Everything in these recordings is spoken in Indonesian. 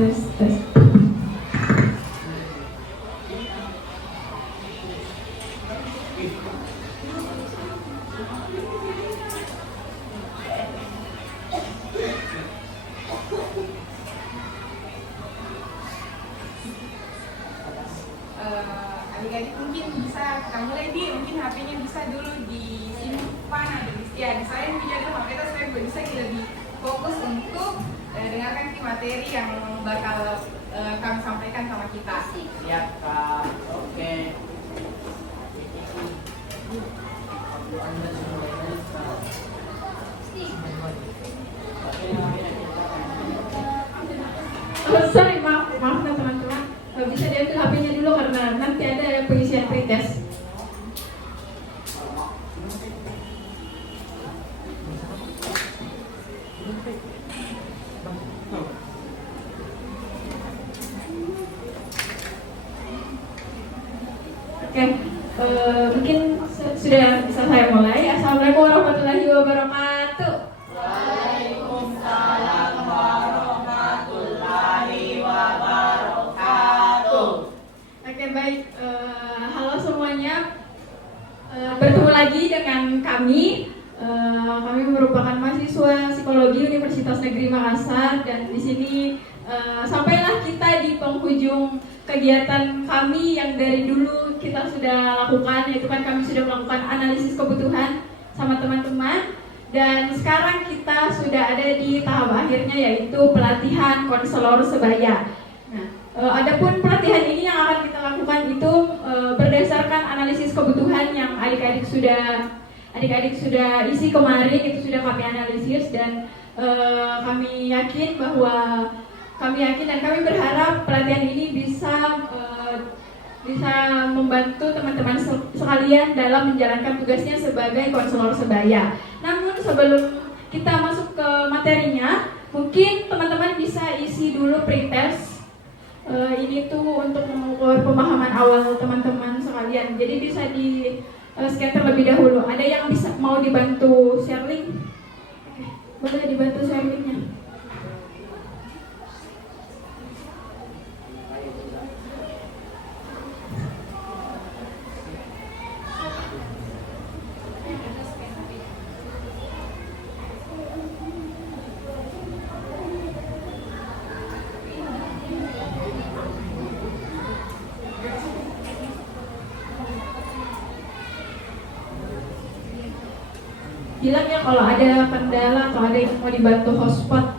Tes. Adik-adik mungkin bisa kita mulai mungkin HP-nya bisa dulu disimpan atau saya menjadi HP itu saya bisa lebih fokus untuk dengarkan materi yang bakal kami sampaikan sama kita. Siap Kak, oke. Sorry, maaf ya teman-teman. Bisa diambil HP-nya dulu karena nanti ada pengisian pretest. Oke, mungkin sudah bisa saya mulai. Assalamualaikum warahmatullahi wabarakatuh. Waalaikumsalam warahmatullahi wabarakatuh. Oke, baik. Halo semuanya. Bertemu lagi dengan kami. Kami merupakan mahasiswa psikologi Universitas Negeri Makassar dan di sini sampailah kita di penghujung kegiatan kami yang dari dulu kita sudah lakukan, yaitu kan kami sudah melakukan analisis kebutuhan sama teman-teman dan sekarang kita sudah ada di tahap akhirnya yaitu pelatihan konselor sebaya. Nah, adapun pelatihan ini yang akan kita lakukan itu berdasarkan analisis kebutuhan yang adik-adik sudah isi kemarin, itu sudah kami analisis dan kami yakin dan kami berharap pelatihan ini bisa membantu teman-teman sekalian dalam menjalankan tugasnya sebagai konselor sebaya. Namun sebelum kita masuk ke materinya, mungkin teman-teman bisa isi dulu pretest. Ini tuh untuk mengukur pemahaman awal teman-teman sekalian. Jadi bisa di scan terlebih dahulu. Ada yang bisa mau dibantu share link? Oke, boleh dibantu share linknya. Bilang ya kalau ada kendala atau ada yang mau dibantu hotspot.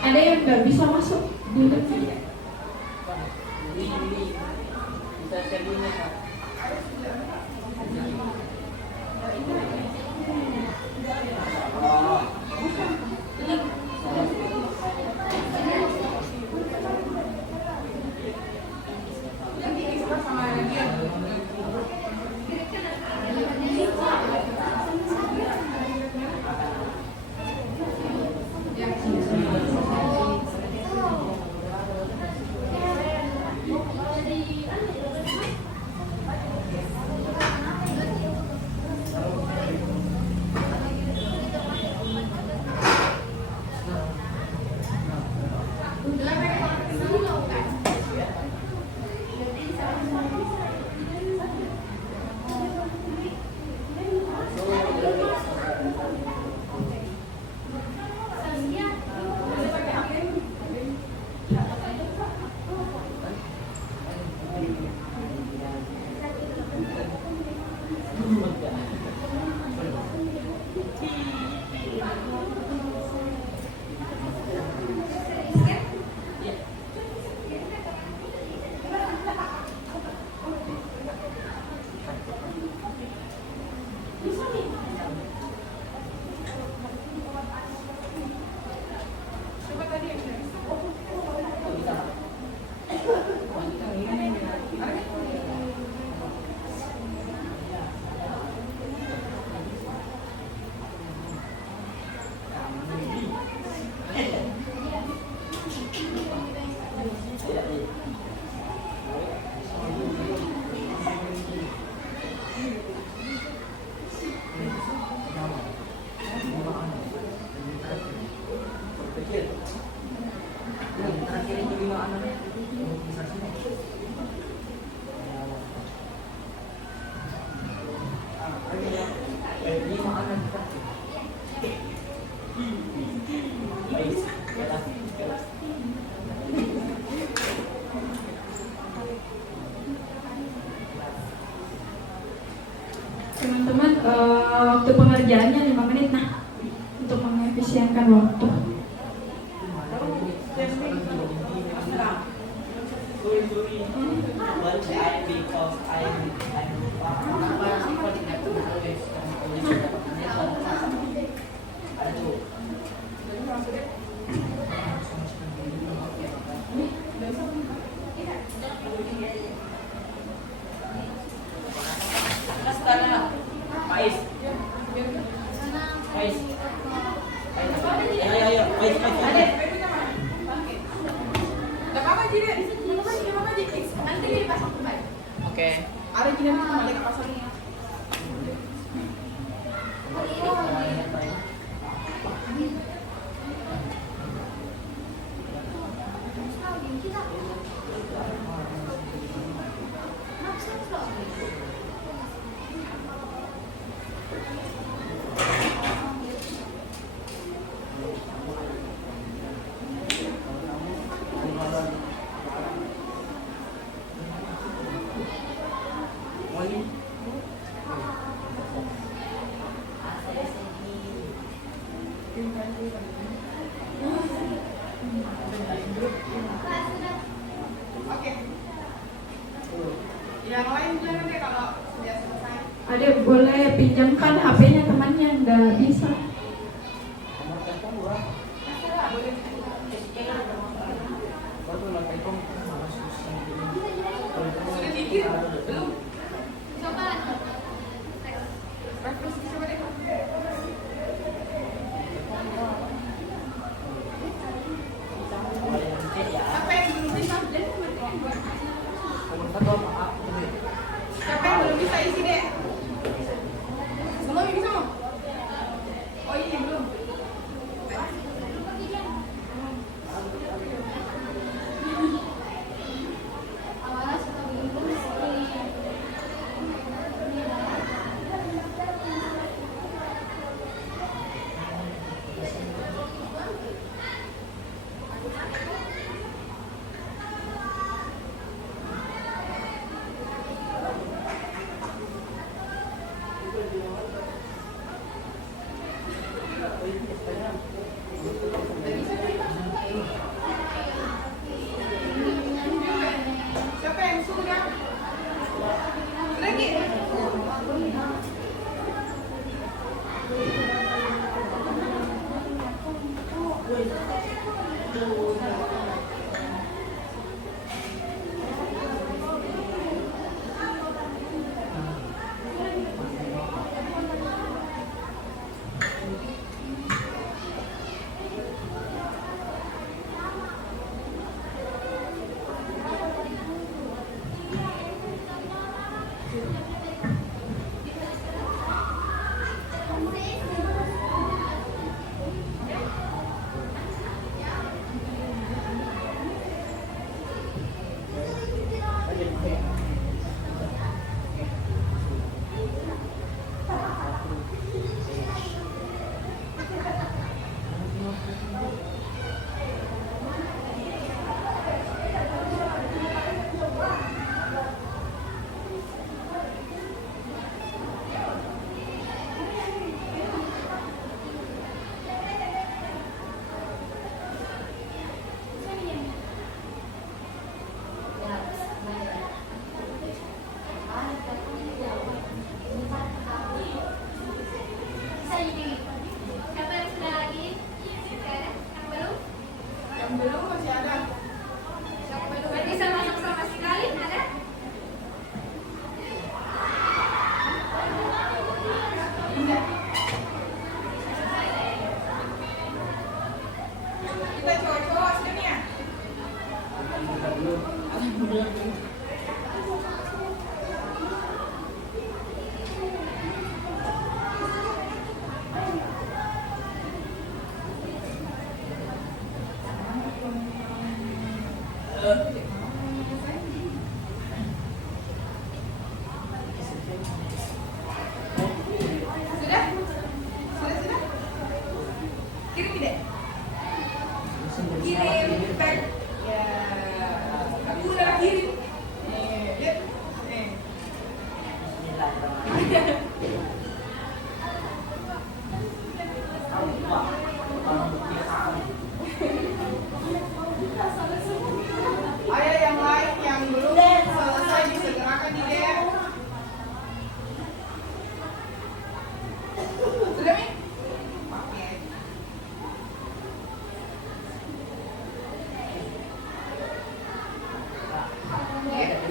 Ada yang nggak bisa masuk dulu? Bisa share dulu Kak. Apa sama dia? Teman-teman, waktu pengerjaannya 5 menit nah untuk mengefisienkan waktu. Oke. Ada gini nih balik ke pasarnya. Oke. Yang lain gimana deh kalau sudah selesai? Adek boleh pinjamkan HP-nya temannya, nggak bisa. Sudah dikit? Belum? Coba. Refresh coba deh. Apa yang belum bisa? Siapa yang belum bisa isi deh? Semua yang bisa mau? Oh iya belum.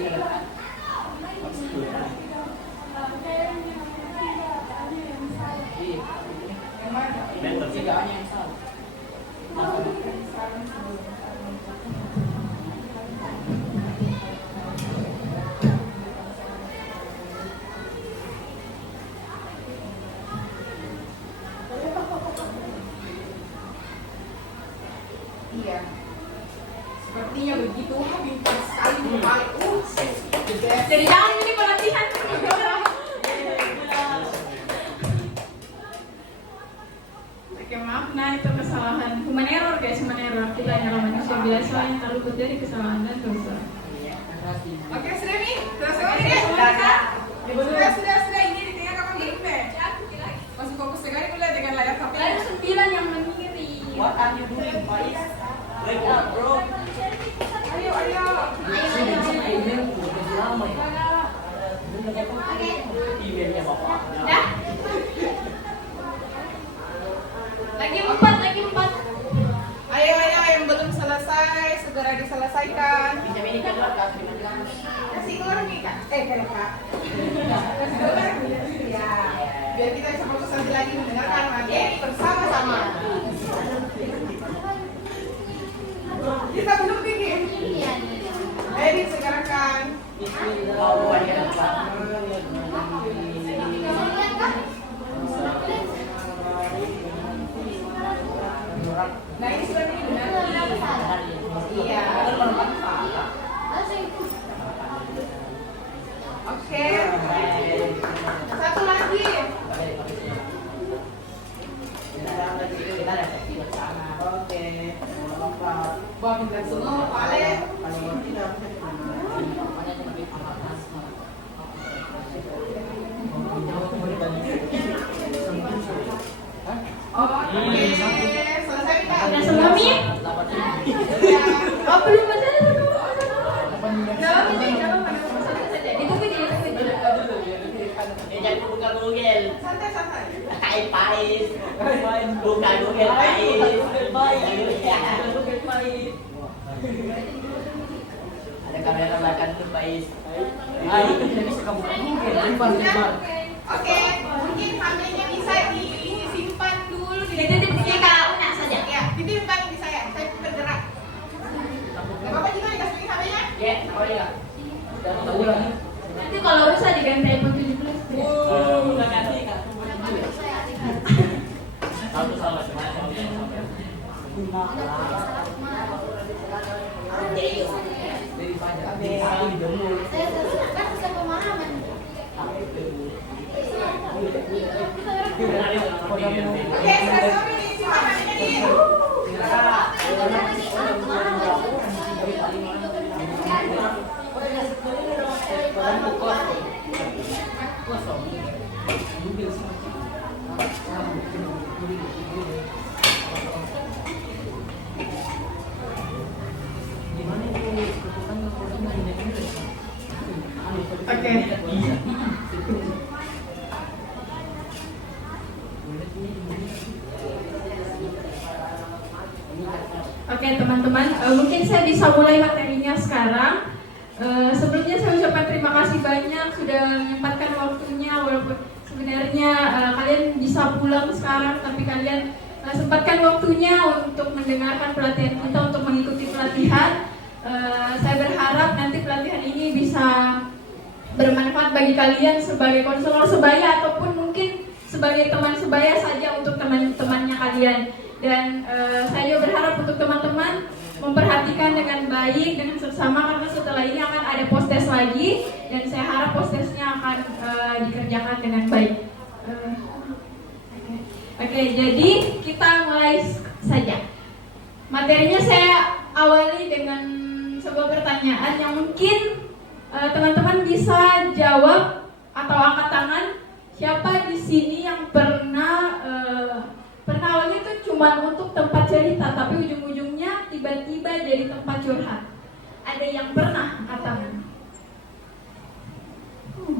Yang mana? Tigaannya yang salah. Iya. Sepertinya begitu. Pintar sekali balik. Jadi jangan ini pelatihan. Oke, maaf, nah itu kesalahan. Human error guys, human error. Kita yang manusia biasa yang terluput dari kesalahan dan dosa. Oke, sudah nih. Sudah. Ini di tengah kapan belum deh? Masih fokus sekali kuliah dengan layar HP. Ada 9 yang mengiring. What are you doing, Faiz? Wake up, bro. Ayo. Lama ya? Emailnya bapak. Dah. Lagi 4. Ayo, yang belum selesai segera diselesaikan. Pinjam ini kedua kasih bilang. Kasih keluar nih kak. Kak. Kasih keluar. Ya. Biar kita bisa fokus nanti lagi mendengarkan materi bersama-sama. Kita belum bikin. Ayo sekarang kan. Nah ini sudah benar. Iya. Oke. Satu lagi. Bawa minta semua, Pak. Oke, selesai kita. Udah semua Mi? Ya. Oh belum ada. Jangan buka Google. Santai. Hai Faiz. Buka Google Faiz. Ada kamera belakang tuh Faiz. Ayo, tidak bisa kamu buka Google. Lebar. Oke, mungkin HP-nya bisa disimpan dulu di Dititip di Kak Una saja. Ya, dititipkan di saya bergerak. Gak apa-apa juga dikasih HP-nya. Ya, oh iya. Udah ulang. Nanti kalau rusak diganti iPhone 17. Udah ganti Kak. Satu sama semuanya. Dari pajak. Oke, sudah semua ini simpan HP-nya nih. Oke. Oke teman-teman, mungkin saya bisa mulai materinya sekarang. Sebelumnya saya ucapkan terima kasih banyak sudah menyempatkan waktunya, walaupun sebenarnya kalian bisa pulang sekarang, tapi kalian sempatkan waktunya untuk mendengarkan pelatihan kita, untuk mengikuti pelatihan. Saya berharap nanti pelatihan ini bisa bermanfaat bagi kalian sebagai konselor sebaya ataupun mungkin sebagai teman sebaya saja untuk teman-temannya kalian. Dan saya juga berharap untuk teman-teman memperhatikan dengan baik, dengan seksama, karena setelah ini akan ada post-test lagi dan saya harap post-testnya akan dikerjakan dengan baik. Oke, jadi kita mulai saja. Materinya saya awali dengan sebuah pertanyaan yang mungkin teman-teman bisa jawab atau angkat tangan. Siapa di sini yang pernah awalnya itu cuma untuk tempat cerita, tapi ujung-ujungnya tiba-tiba jadi tempat curhat? Ada yang pernah angkat tangan?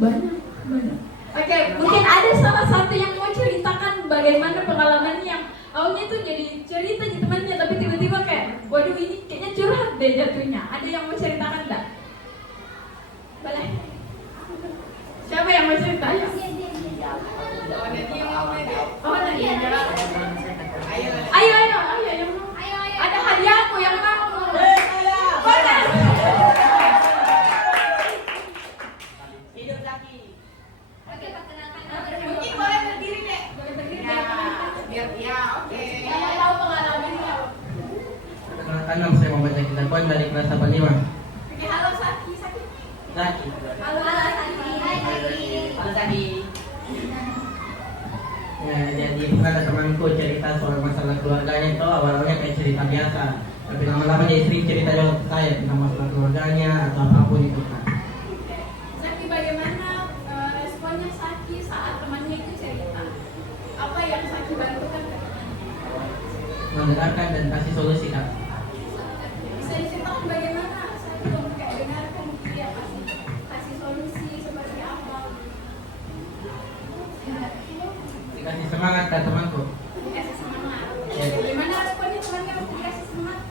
Banyak. Oke, mungkin ada salah satu yang mau ceritakan bagaimana pengalamannya yang awalnya itu jadi cerita di temannya, tapi tiba-tiba kayak, waduh ini kayaknya curhat deh jatuhnya. Ada yang mau ceritakan enggak? dari kelas 85. Oke, halo Saki. Zaki. Halo Saki. Halo Saki. Ya, jadi pernah ada temanku cerita soal masalah keluarganya itu awalnya kayak cerita biasa. Tapi lama-lama dia sering cerita juga ke saya tentang masalah keluarganya atau apapun itu kan. Saki, bagaimana responnya Saki saat temannya itu cerita? Apa yang Saki bantukan ke temannya? Mendengarkan dan kasih solusi kak. Bisa diceritakan bagaimana Saki kayak dengarkan dia kasih solusi seperti apa? Dikasih semangat kan temanku. Dikasih semangat. Ya. Bagaimana responnya temannya waktu dikasih semangat?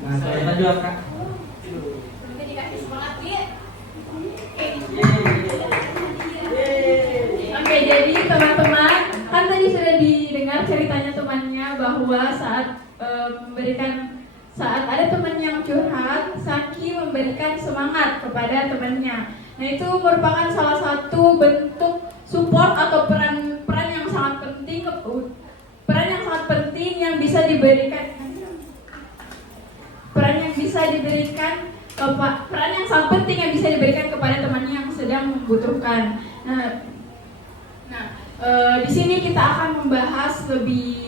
Nah, saya juga kak. Nanti dikasih semangat dia. Oke, jadi teman-teman, kan tadi sudah didengar ceritanya temannya bahwa saat saat ada teman yang curhat, Saki memberikan semangat kepada temannya. Nah, itu merupakan salah satu bentuk support atau peran yang sangat penting yang bisa diberikan kepada temannya yang sedang membutuhkan. Di sini kita akan membahas lebih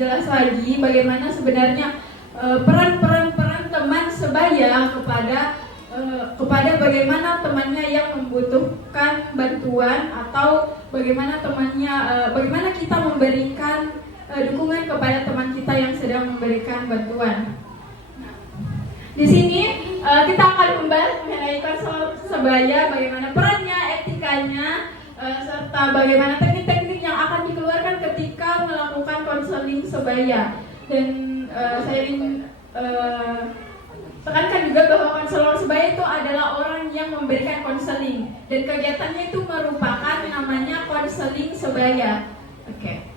jelas lagi bagaimana sebenarnya peran teman sebaya kepada bagaimana temannya yang membutuhkan bantuan atau bagaimana kita memberikan dukungan kepada teman kita yang sedang memberikan bantuan. Di sini kita akan membahas mengenai konselor sebaya, bagaimana perannya, etikanya, serta bagaimana teknik-teknik yang akan dikeluarkan ketika melakukan konseling sebaya. Dan saya ingin tekankan juga bahwa konselor sebaya itu adalah orang yang memberikan konseling, dan kegiatannya itu merupakan namanya konseling sebaya. Oke.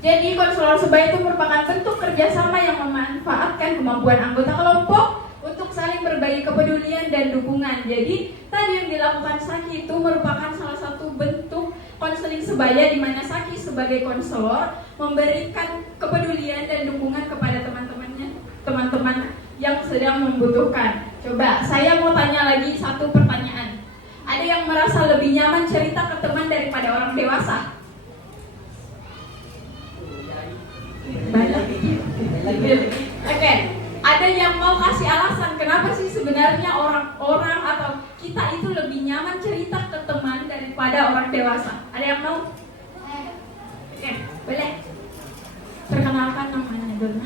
Jadi konselor sebaya itu merupakan bentuk kerjasama yang memanfaatkan kemampuan anggota kelompok untuk saling berbagi kepedulian dan dukungan. Jadi tadi yang dilakukan Saki itu merupakan salah satu bentuk konseling sebaya di mana Saki sebagai konselor memberikan kepedulian dan dukungan kepada teman-teman yang sedang membutuhkan. Coba saya mau tanya lagi satu pertanyaan. Ada yang merasa lebih nyaman cerita ke teman daripada orang dewasa? Banyak. Oke. Ada yang mau kasih alasan kenapa sih sebenarnya orang atau kita itu lebih nyaman cerita ke teman daripada orang dewasa? Ada yang mau? Oke, boleh. Perkenalkan namanya dulu.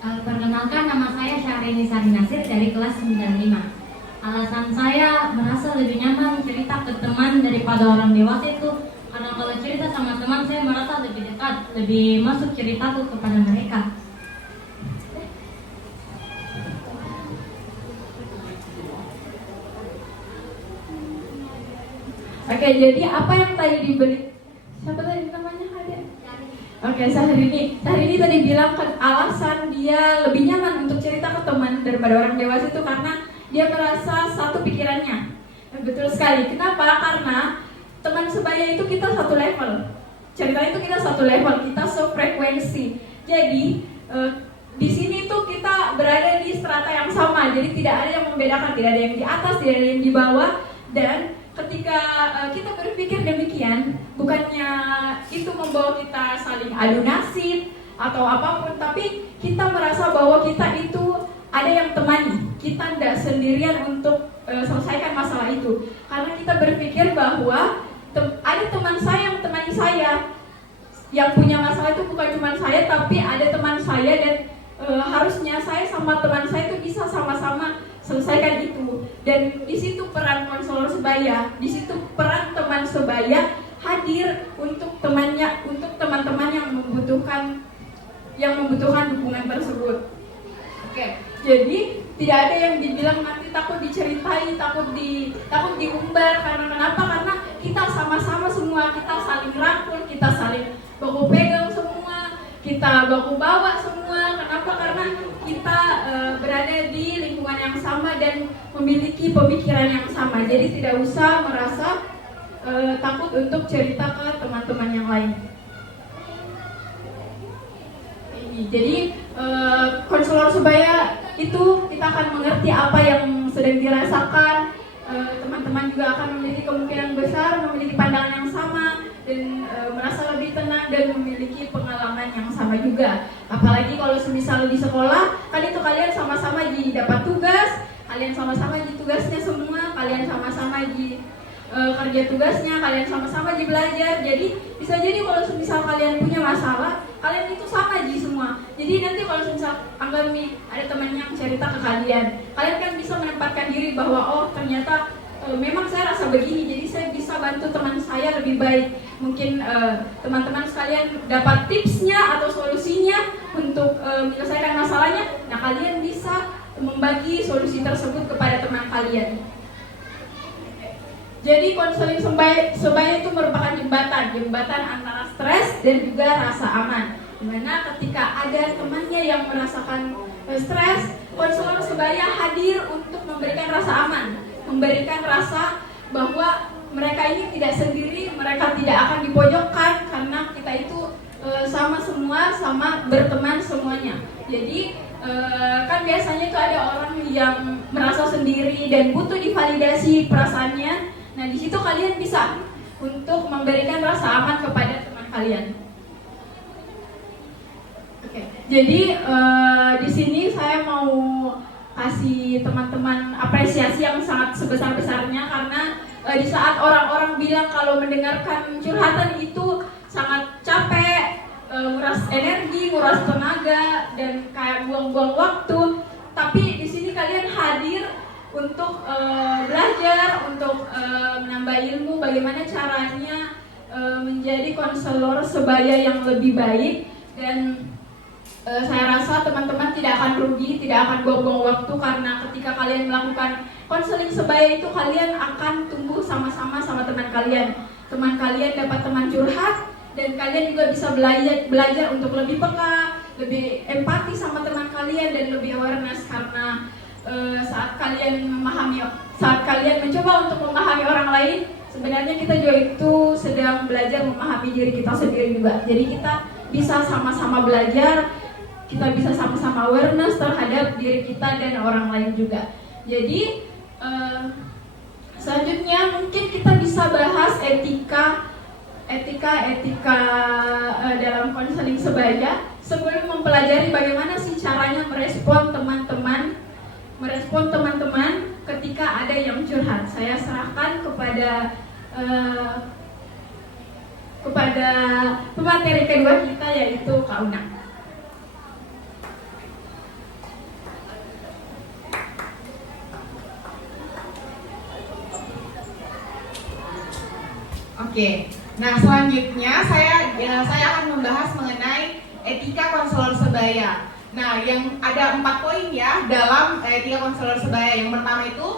Perkenalkan, nama saya Syahrini Sarinasir dari kelas 95. Alasan saya merasa lebih nyaman cerita ke teman daripada orang dewasa itu karena kalau cerita sama teman saya merasa lebih dekat, lebih masuk ceritaku kepada mereka. Oke, jadi apa yang tadi diberi? Siapa tadi namanya ada? Oke, Syahrini tadi bilang alasan dia lebih nyaman untuk cerita ke teman daripada orang dewasa itu karena dia merasa satu pikirannya. Betul sekali. Kenapa? Karena teman sebaya itu kita satu level. Ceritanya itu kita satu level, kita sefrekuensi. Jadi di sini tuh kita berada di strata yang sama. Jadi tidak ada yang membedakan, tidak ada yang di atas, tidak ada yang di bawah. Dan ketika kita berpikir demikian, bukannya itu membawa kita saling adu nasib atau apapun, tapi kita merasa bahwa kita itu ada yang temani. Kita tidak sendirian untuk selesaikan masalah itu. Karena kita berpikir bahwa ada teman saya yang temani saya. Yang punya masalah itu bukan cuma saya, tapi ada teman saya, dan harusnya saya sama teman saya itu bisa sama-sama selesaikan itu. Dan di situ peran konselor sebaya, di situ peran teman sebaya hadir untuk teman-teman yang membutuhkan dukungan tersebut. Oke, jadi tidak ada yang dibilang nanti takut diceritai, takut diumbar. Karena kenapa? Karena kita sama-sama semua, kita saling rangkul, kita saling baku pegang semua, kita baku bawa semua. Kenapa? Karena kita berada di lingkungan yang sama dan memiliki pemikiran yang sama. Jadi tidak usah merasa takut untuk cerita ke teman-teman yang lain. Jadi konselor sebaya itu kita akan mengerti apa yang sedang dirasakan. Teman-teman juga akan memiliki kemungkinan besar memiliki pandangan yang sama dan merasa lebih tenang dan memiliki pengalaman yang sama juga. Apalagi kalau semisal di sekolah, kan itu kalian sama-sama dapat tugas, kalian sama-sama tugasnya semua, kalian sama-sama kerja tugasnya, kalian sama-sama belajar. Jadi bisa jadi kalau semisal kalian punya masalah, kalian itu sama semua. Jadi nanti kalau semisal anggap nih ada teman yang cerita ke kalian kan bisa menempatkan diri bahwa oh ternyata memang saya rasa begini, jadi saya bisa bantu teman saya lebih baik. Mungkin teman-teman sekalian dapat tipsnya atau solusinya untuk menyelesaikan masalahnya. Nah, kalian bisa membagi solusi tersebut kepada teman kalian. Jadi konseling sebaya itu merupakan jembatan antara stres dan juga rasa aman. Dimana ketika ada temannya yang merasakan stres, konselor sebaya hadir untuk memberikan rasa aman, memberikan rasa bahwa mereka ini tidak sendiri, mereka tidak akan dipojokkan karena kita itu sama semua, sama berteman semuanya. Jadi kan biasanya itu ada orang yang merasa sendiri dan butuh divalidasi perasaannya. Nah, di situ kalian bisa untuk memberikan rasa aman kepada teman kalian. Oke. Jadi di sini saya mau kasih teman-teman apresiasi yang sangat sebesar-besarnya karena di saat orang-orang bilang kalau mendengarkan curhatan itu sangat capek, nguras energi, nguras tenaga dan kayak buang-buang waktu, tapi di sini kalian hadir untuk belajar, untuk menambah ilmu bagaimana caranya menjadi konselor sebaya yang lebih baik. Dan saya rasa teman-teman tidak akan rugi, tidak akan buang-buang waktu karena ketika kalian melakukan konseling sebaya itu kalian akan tumbuh sama-sama sama teman kalian. Teman kalian dapat teman curhat dan kalian juga bisa belajar untuk lebih peka, lebih empati sama teman kalian dan lebih awareness karena saat kalian mencoba untuk memahami orang lain, sebenarnya kita juga itu sedang belajar memahami diri kita sendiri juga. Jadi kita bisa sama-sama belajar, kita bisa sama-sama awareness terhadap diri kita dan orang lain juga. Jadi selanjutnya mungkin kita bisa bahas etika dalam konseling sebaya sebelum mempelajari bagaimana sih caranya merespon teman-teman ketika ada yang curhat. Saya serahkan kepada pemateri kedua kita yaitu Kak Una. Oke. Nah, selanjutnya saya akan membahas mengenai etika konselor sebaya. Nah, yang ada 4 poin ya dalam etika konselor sebaya. Yang pertama itu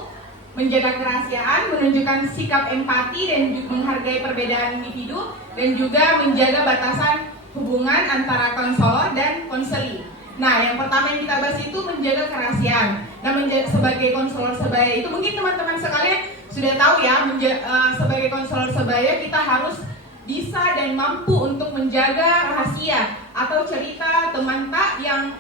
menjaga kerahasiaan, menunjukkan sikap empati dan menghargai perbedaan individu, dan juga menjaga batasan hubungan antara konselor dan konseli. Nah, yang pertama yang kita bahas itu menjaga kerahasiaan. Nah, sebagai konselor sebaya itu mungkin teman-teman sekalian sudah tahu ya, sebagai konselor sebaya kita harus bisa dan mampu untuk menjaga rahasia atau cerita teman tak yang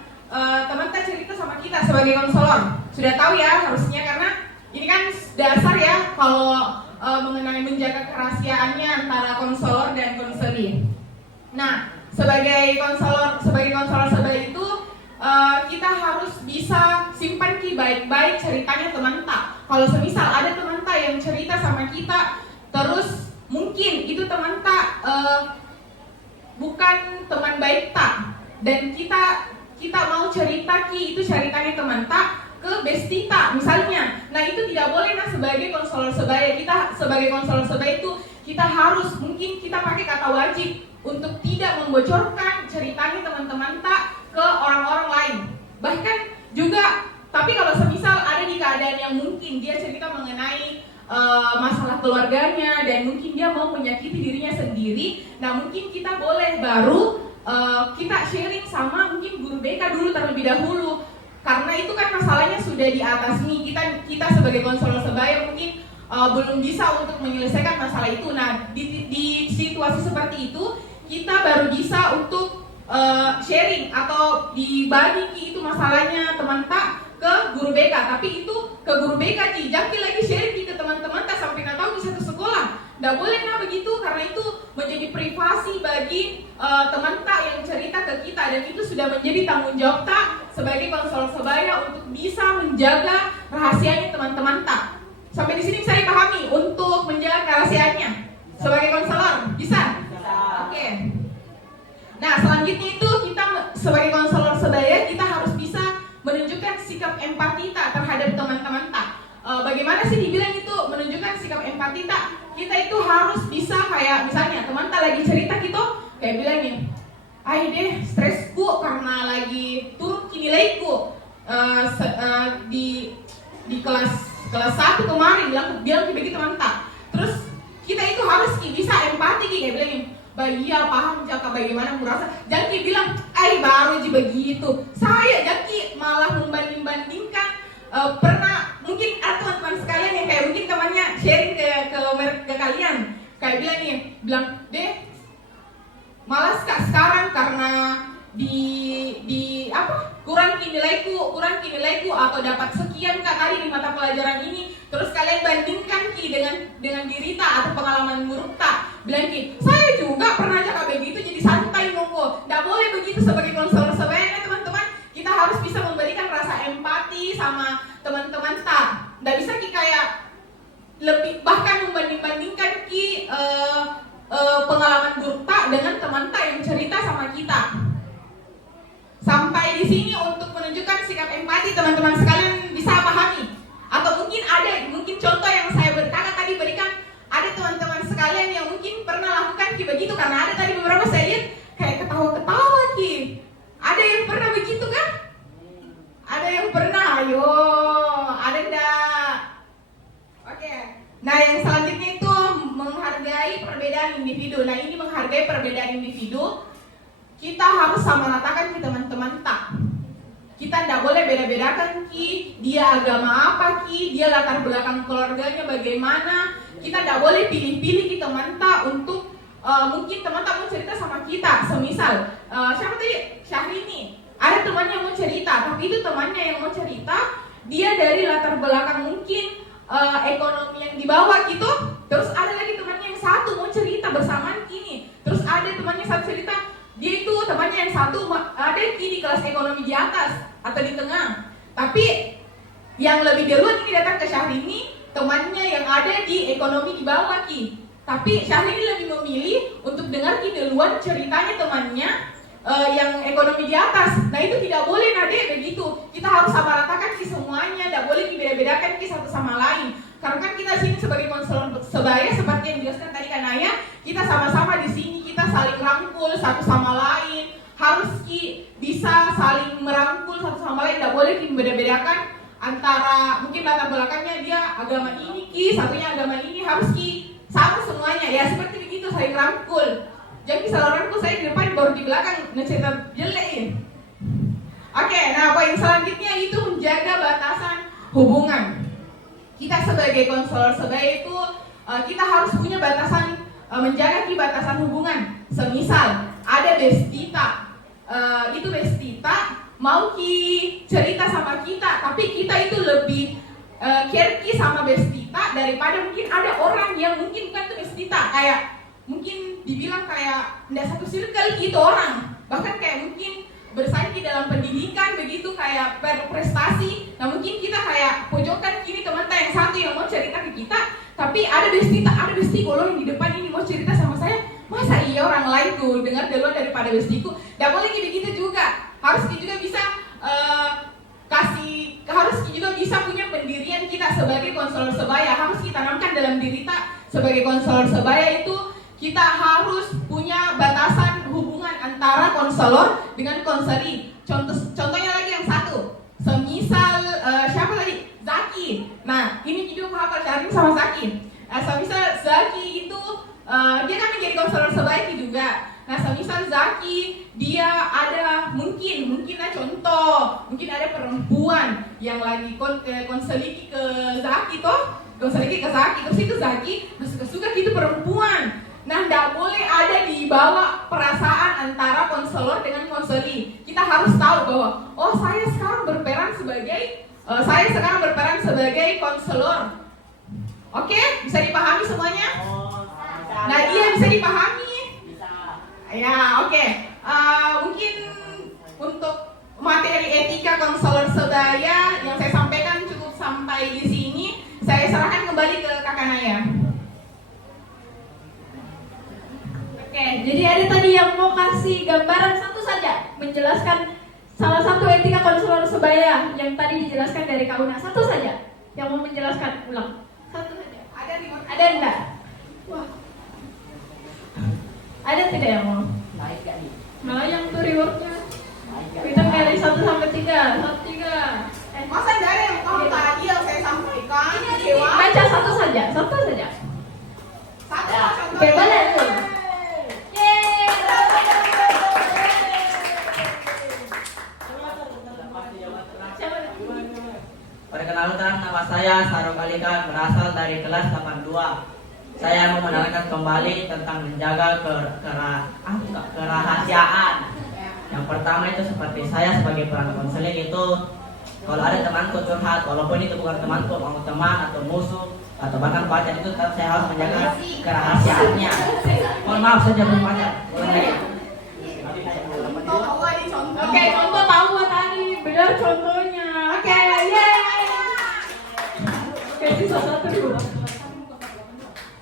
teman tak cerita sama kita sebagai konselor. Sudah tahu ya harusnya, karena ini kan dasar ya kalau mengenai menjaga kerahasiaannya antara konselor dan konseli. Nah, sebagai konselor sebaya itu kita harus bisa simpan baik-baik ceritanya teman tak. Kalau semisal ada teman tak yang cerita sama kita, terus mungkin itu teman tak bukan teman baik tak, dan kita mau cerita itu ceritanya teman tak ke bestie tak misalnya. Nah, itu tidak boleh. Nah, sebagai konselor sebaya, kita sebagai konselor sebaya itu kita harus mungkin kita pakai kata wajib untuk tidak membocorkan ceritanya teman-teman tak ke orang-orang lain. Bahkan juga, tapi kalau semisal ada di keadaan yang mungkin dia cerita mengenai masalah keluarganya dan mungkin dia mau menyakiti dirinya sendiri, nah mungkin kita boleh baru kita sharing sama mungkin guru BK dulu terlebih dahulu, karena itu kan masalahnya sudah di atas nih. Kita sebagai konselor sebaya mungkin belum bisa untuk menyelesaikan masalah itu. Nah, di situasi seperti itu kita baru bisa untuk sharing atau dibagi itu masalahnya teman tak ke guru BK, tapi itu ke guru BK Ki, jangan lagi sharing ke teman-teman tak sampai nggak tahu bisa ke sekolah. Nggak boleh nah begitu, karena itu menjadi privasi bagi teman tak yang cerita ke kita, dan itu sudah menjadi tanggung jawab tak sebagai konselor sebaya untuk bisa menjaga rahasianya teman-teman tak. Sampai di sini bisa dipahami untuk menjaga kerahasiaannya sebagai konselor, bisa? Oke. Nah, selanjutnya itu kita sebagai konselor sebaya kita harus bisa menunjukkan sikap empati tak terhadap teman-teman tak. Bagaimana sih dibilang itu menunjukkan sikap empati tak? Kita itu harus bisa kayak misalnya teman tak lagi cerita gitu, kayak bilang nih, "Ay deh, stresku karena lagi turun nilaiku di kelas 1 kemarin bilang begitu teman tak." Terus kita itu harus bisa empati kayak bilang nih, "Iya paham Jaka bagaimana merasa." Jangan bilang, "Ay baru aja begitu." Saya Jaki malah membanding-bandingkan pernah mungkin ada teman-teman sekalian yang kayak mungkin temannya sharing ke kalian kayak bilang deh malas kak sekarang karena kurang nilaiku atau dapat sekian kak tadi di mata pelajaran ini. Terus kalian bandingkan Ki dengan diri tak atau pengalaman buruk tak, bilang Ki, "Saya juga pernah Jaka begitu, jadi santai monggo." Nggak boleh begitu sebagai konselor sebaya teman-teman. Kita harus bisa memberikan rasa empati sama teman-teman tak. Nggak bisa Ki kayak lebih bahkan membanding-bandingkan Ki pengalaman buruk tak dengan teman tak yang cerita sama kita. Sampai di sini untuk menunjukkan sikap empati teman-teman sekalian bisa pahami. Atau mungkin contoh yang saya tadi berikan, ada teman-teman sekalian yang mungkin pernah lakukan Ki begitu, karena ada tadi beberapa saya lihat kayak ketawa-ketawa Ki. Ada yang pernah begitu kan? Ada yang pernah? Ayo, ada enggak? Oke. Nah, yang selanjutnya itu menghargai perbedaan individu. Nah, ini menghargai perbedaan individu, kita harus samaratakan Ki teman-teman tak. Kita tidak boleh beda-bedakan Ki, dia agama apa Ki, dia latar belakang keluarganya bagaimana. Kita tidak boleh pilih-pilih Ki teman tak untuk mungkin teman tak mau cerita sama kita. Semisal siapa tadi? Syahrini. Ada temannya yang mau cerita, tapi itu temannya yang mau cerita dia dari latar belakang mungkin ekonomi yang di bawah gitu. Terus ada lagi temannya yang satu mau cerita bersamaan Ki. Terus ada temannya satu cerita, dia itu temannya yang satu ada di kelas ekonomi di atas atau di tengah. Tapi yang lebih duluan ini datang ke Syahrini, temannya yang ada di ekonomi di bawah Ki. Tapi Syahrini lebih memilih untuk dengar Ki duluan ceritanya temannya yang ekonomi di atas. Nah itu tidak boleh Nade begitu. Kita harus samaratakan Ki semuanya, tidak boleh dibeda-bedakan Ki satu sama lain. Karena kan kita sini sebagai konselor sebaya seperti yang dijelaskan tadi kan Naya, kita sama-sama di sini, kita saling rangkul satu sama lain. Harus Ki bisa saling merangkul satu sama lain, tidak boleh Ki membeda-bedakan antara mungkin latar belakangnya dia agama ini Ki, satunya agama ini, harus Ki sama semuanya ya, seperti begitu saling rangkul. Jadi salah rangkul saya di depan baru di belakang ngecerita jelek ya. Oke, nah poin selanjutnya itu menjaga batasan hubungan. Kita sebagai konselor sebaya itu kita harus punya batasan, menjaga Ki batasan hubungan. Semisal ada bestita, itu bestita mau Ki cerita sama kita, tapi kita itu lebih care Ki sama bestita daripada mungkin ada orang yang mungkin bukan itu bestita, kayak mungkin dibilang kayak tidak satu circle gitu orang, bahkan kayak mungkin bersaing di dalam pendidikan begitu kayak berprestasi. Nah mungkin kita kayak pojokan kini teman yang satu yang mau cerita ke kita, tapi ada besti kalau yang di depan ini mau cerita sama saya, masa iya orang lain tuh dengar duluan daripada bestiku. Tidak boleh begitu juga. Harus juga bisa harus juga bisa punya pendirian kita sebagai konselor sebaya. Harus kita tanamkan dalam diri kita sebagai konselor sebaya itu kita harus punya batasan hubungan antara konselor dengan konseli. Contohnya lagi yang satu, semisal siapa tadi? Zaki. Nah ini video hafal Syahrini sama Zaki. Semisal Zaki itu dia kan menjadi konselor sebaya juga. Nah semisal Zaki dia ada mungkin contoh, mungkin ada perempuan yang lagi konseli ke Zaki toh, gak usah lagi ke Zaki, terus itu Zaki masih suka gitu perempuan. Nah, tidak boleh ada di bawah perasaan antara konselor dengan konseli. Kita harus tahu bahwa saya sekarang berperan sebagai konselor. Oke, bisa dipahami semuanya? Nadia bisa dipahami? Bisa. Ya, oke. Mungkin untuk materi etika konselor sebaya yang saya sampaikan cukup sampai di sini. Saya serahkan kembali ke Kakak Naya. Oke, jadi ada tadi yang mau kasih gambaran satu saja menjelaskan salah satu etika konselor sebaya yang tadi dijelaskan dari Kak Una. Satu saja yang mau menjelaskan ulang. Satu saja. Ada enggak? Wah. Ada tidak yang mau? Naik gak nih? Malah yang tuh rewardnya Naik gak? kita dari 1 sampai 3. 1, 3. Masa nggak ada yang tahu tadi yang saya sampaikan? Baca satu saja, satu saja. Satu Ya. contoh. Oke, boleh. Yeay. Siapa? Perkenalkan, nama saya Sarung Alika, berasal dari kelas 82. Saya mau menerangkan kembali tentang menjaga kerahasiaan. Yang pertama itu seperti saya sebagai peran konseling itu, kalau ada temanku curhat, walaupun itu bukan temanku, mau teman atau musuh atau bahkan pacar, itu tetap saya harus menjaga kerahasiaannya. Mohon maaf saja belum pacar. Contoh ini contoh. Oke, contoh tahu tadi, benar contohnya. Oke, yeay. Oke, sisa satu dulu.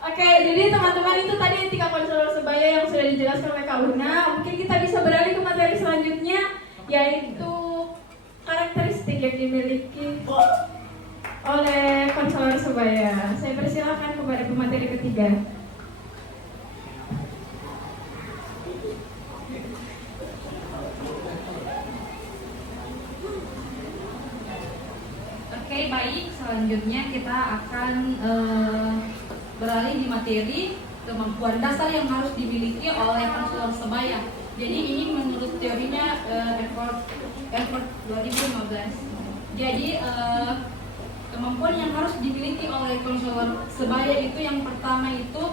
Oke, jadi teman-teman itu tadi etika konselor sebaya yang sudah dijelaskan oleh Kak Una. Mungkin kita bisa beralih ke materi selanjutnya, yaitu karakteristik yang dimiliki oleh konselor sebaya. Saya persilakan kepada pemateri ketiga. Oke, baik. Selanjutnya kita akan beralih di materi kemampuan dasar yang harus dimiliki oleh konselor sebaya. Jadi ini menurut teorinya Effort 2015. Jadi kemampuan yang harus dimiliki oleh konselor sebaya itu yang pertama itu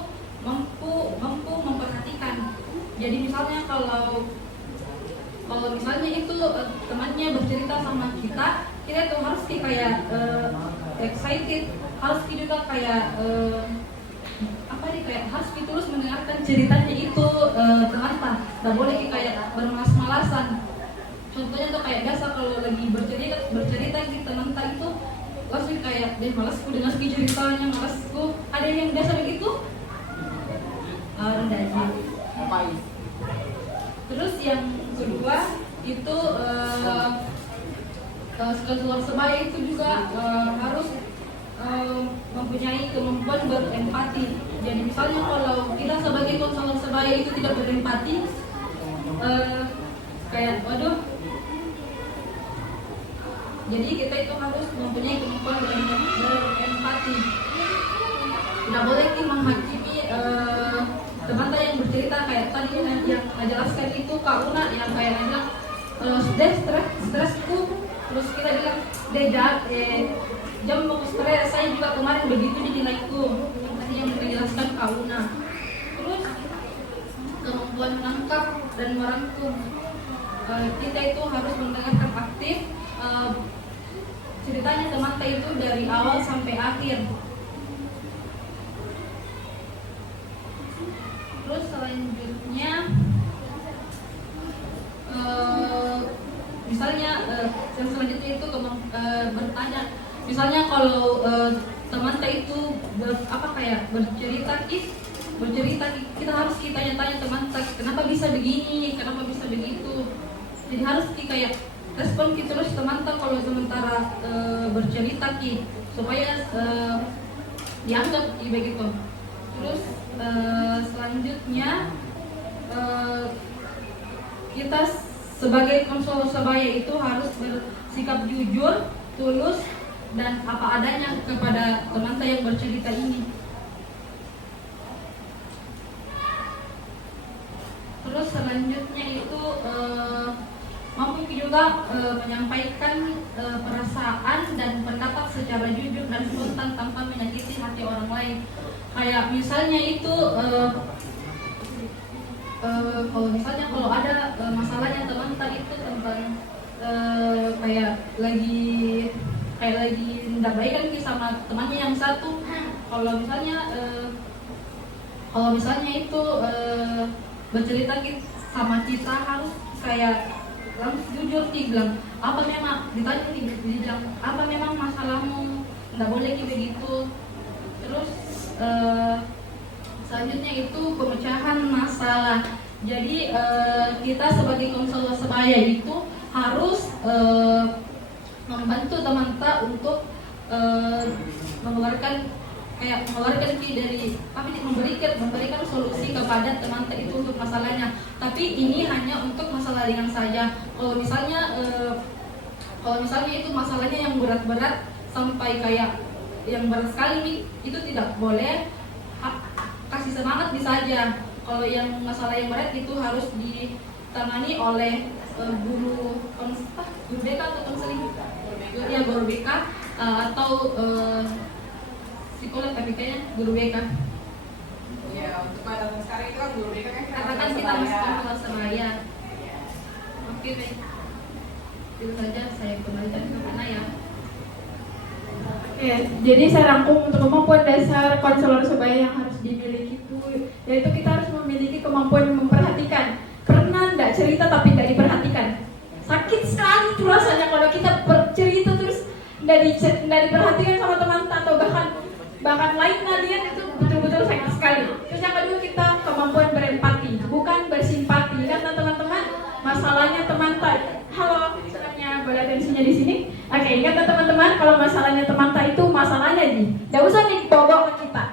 mampu memperhatikan. Jadi misalnya kalau misalnya itu temannya bercerita sama kita tuh harus kayak excited, harus juga kayak harus terus mendengarkan ceritanya itu teman. Nggak boleh kayak bermalas-malasan. Contohnya tuh kayak biasa kalau lagi bercerita di teman itu langsung kayak malasku dengar ceritanya, malasku. Ada yang biasa begitu? Rendah aja. Terus yang kedua itu konselor sebaya itu juga harus mempunyai kemampuan berempati. Jadi misalnya kalau kita sebagai konselor sebaya itu tidak berempati, kayak waduh. Jadi kita itu harus mempunyai kemampuan berempati. Tidak boleh kita menghakimi teman yang bercerita kayak tadi yang menjelaskan itu Kak Una yang kayak bilang stresku, terus kita bilang jam mau stres, saya juga kemarin begitu di nilaiku yang tadi yang menjelaskan Kak Una. Terus kemampuan menangkap dan merangkum, kita itu harus mendengarkan aktif ceritanya teman itu dari awal sampai akhir. Terus selanjutnya misalnya yang selanjutnya itu bertanya. Misalnya kalau teman itu bercerita kita harus tanya teman kenapa bisa begini, kenapa bisa begitu. Jadi harus kayak respon terus teman kalau sementara bercerita supaya dianggap begitu. Terus selanjutnya kita sebagai konselor sebaya itu harus bersikap jujur, tulus, dan apa adanya kepada teman yang bercerita ini. Terus selanjutnya itu mampu juga menyampaikan perasaan dan pendapat secara jujur dan spontan tanpa menyakiti hati orang lain. Kayak misalnya itu kalau ada masalahnya teman kita itu tentang kayak lagi nggak baik kan sama temannya yang satu. Kalau misalnya itu bercerita sama kita harus kayak langsung jujur bilang apa memang ditanya dibilang apa memang masalahmu, nggak boleh begitu. Terus selanjutnya itu pemecahan masalah. Jadi kita sebagai konselor sebaya itu harus membantu teman kita untuk mengeluarkan memberikan solusi kepada teman kita itu untuk masalahnya. Tapi ini hanya untuk masalah ringan saja. Kalau misalnya itu masalahnya yang berat-berat sampai kayak yang berat sekali nih, itu tidak boleh. Kasih semangat bisa aja. Kalau yang masalah yang berat itu harus ditangani oleh guru BK atau konseling, ya guru BK atau psikolog, tapi kayaknya guru BK. Ya, untuk pada sekarang itu kan guru BK kan Katakan kita masuk ke kelas sebaya. Oke, baik. Itu saja saya kembalikan ke mana ya. Oke, jadi saya rangkum untuk kemampuan dasar konselor sebaya yang harus dimiliki itu, yaitu kita harus memiliki kemampuan memperhatikan. Karena tidak cerita tapi tidak diperhatikan. Sakit sekali tuh rasanya kalau kita bercerita terus tidak diperhatikan sama teman atau bahkan lain kalian, itu betul-betul sakit sekali. Terus yang kedua, kita kemampuan berempati, bukan bersimpati. Karena teman-teman, masalahnya teman halo, misalnya boleh atensinya di sini. Oke, ingat teman-teman, kalau masalahnya teman itu masalahnya tidak usah dibawa ke kita.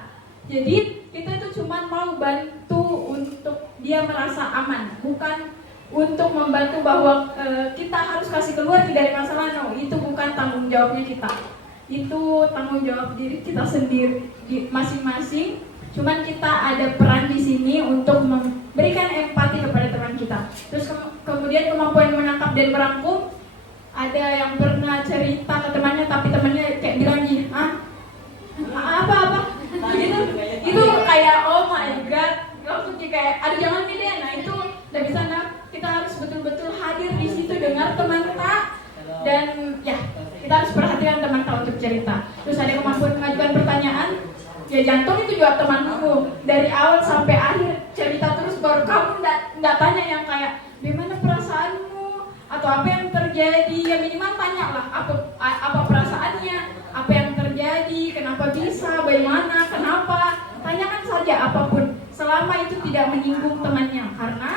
Jadi kita itu cuma mau bantu untuk dia merasa aman, bukan untuk membantu bahwa kita harus kasih keluar dari masalah. No, itu bukan tanggung jawabnya kita. Itu tanggung jawab diri kita sendiri masing-masing. Cuman kita ada peran di sini untuk memberikan empati kepada teman kita. Terus kemudian kemampuan menangkap dan merangkum. Ada yang pernah cerita ke temannya tapi temannya kayak bilang gini, apa itu kayak oh my god, langsung kayak ada jangan milih. Nah itu udah bisa. Kita harus betul-betul hadir di situ, dengar teman kita, dan ya kita harus perhatikan teman kita untuk cerita. Terus ada kemampuan mengajukan pertanyaan. Ya jantung itu juga temanmu dari awal sampai akhir cerita terus, baru kamu nggak tanya yang kayak gimana perasaanmu atau apa yang terjadi. Ya minimal tanyalah apa perasaannya, apa yang terjadi, kenapa bisa, bagaimana, kenapa. Tanyakan saja apapun selama itu tidak menyinggung temannya, karena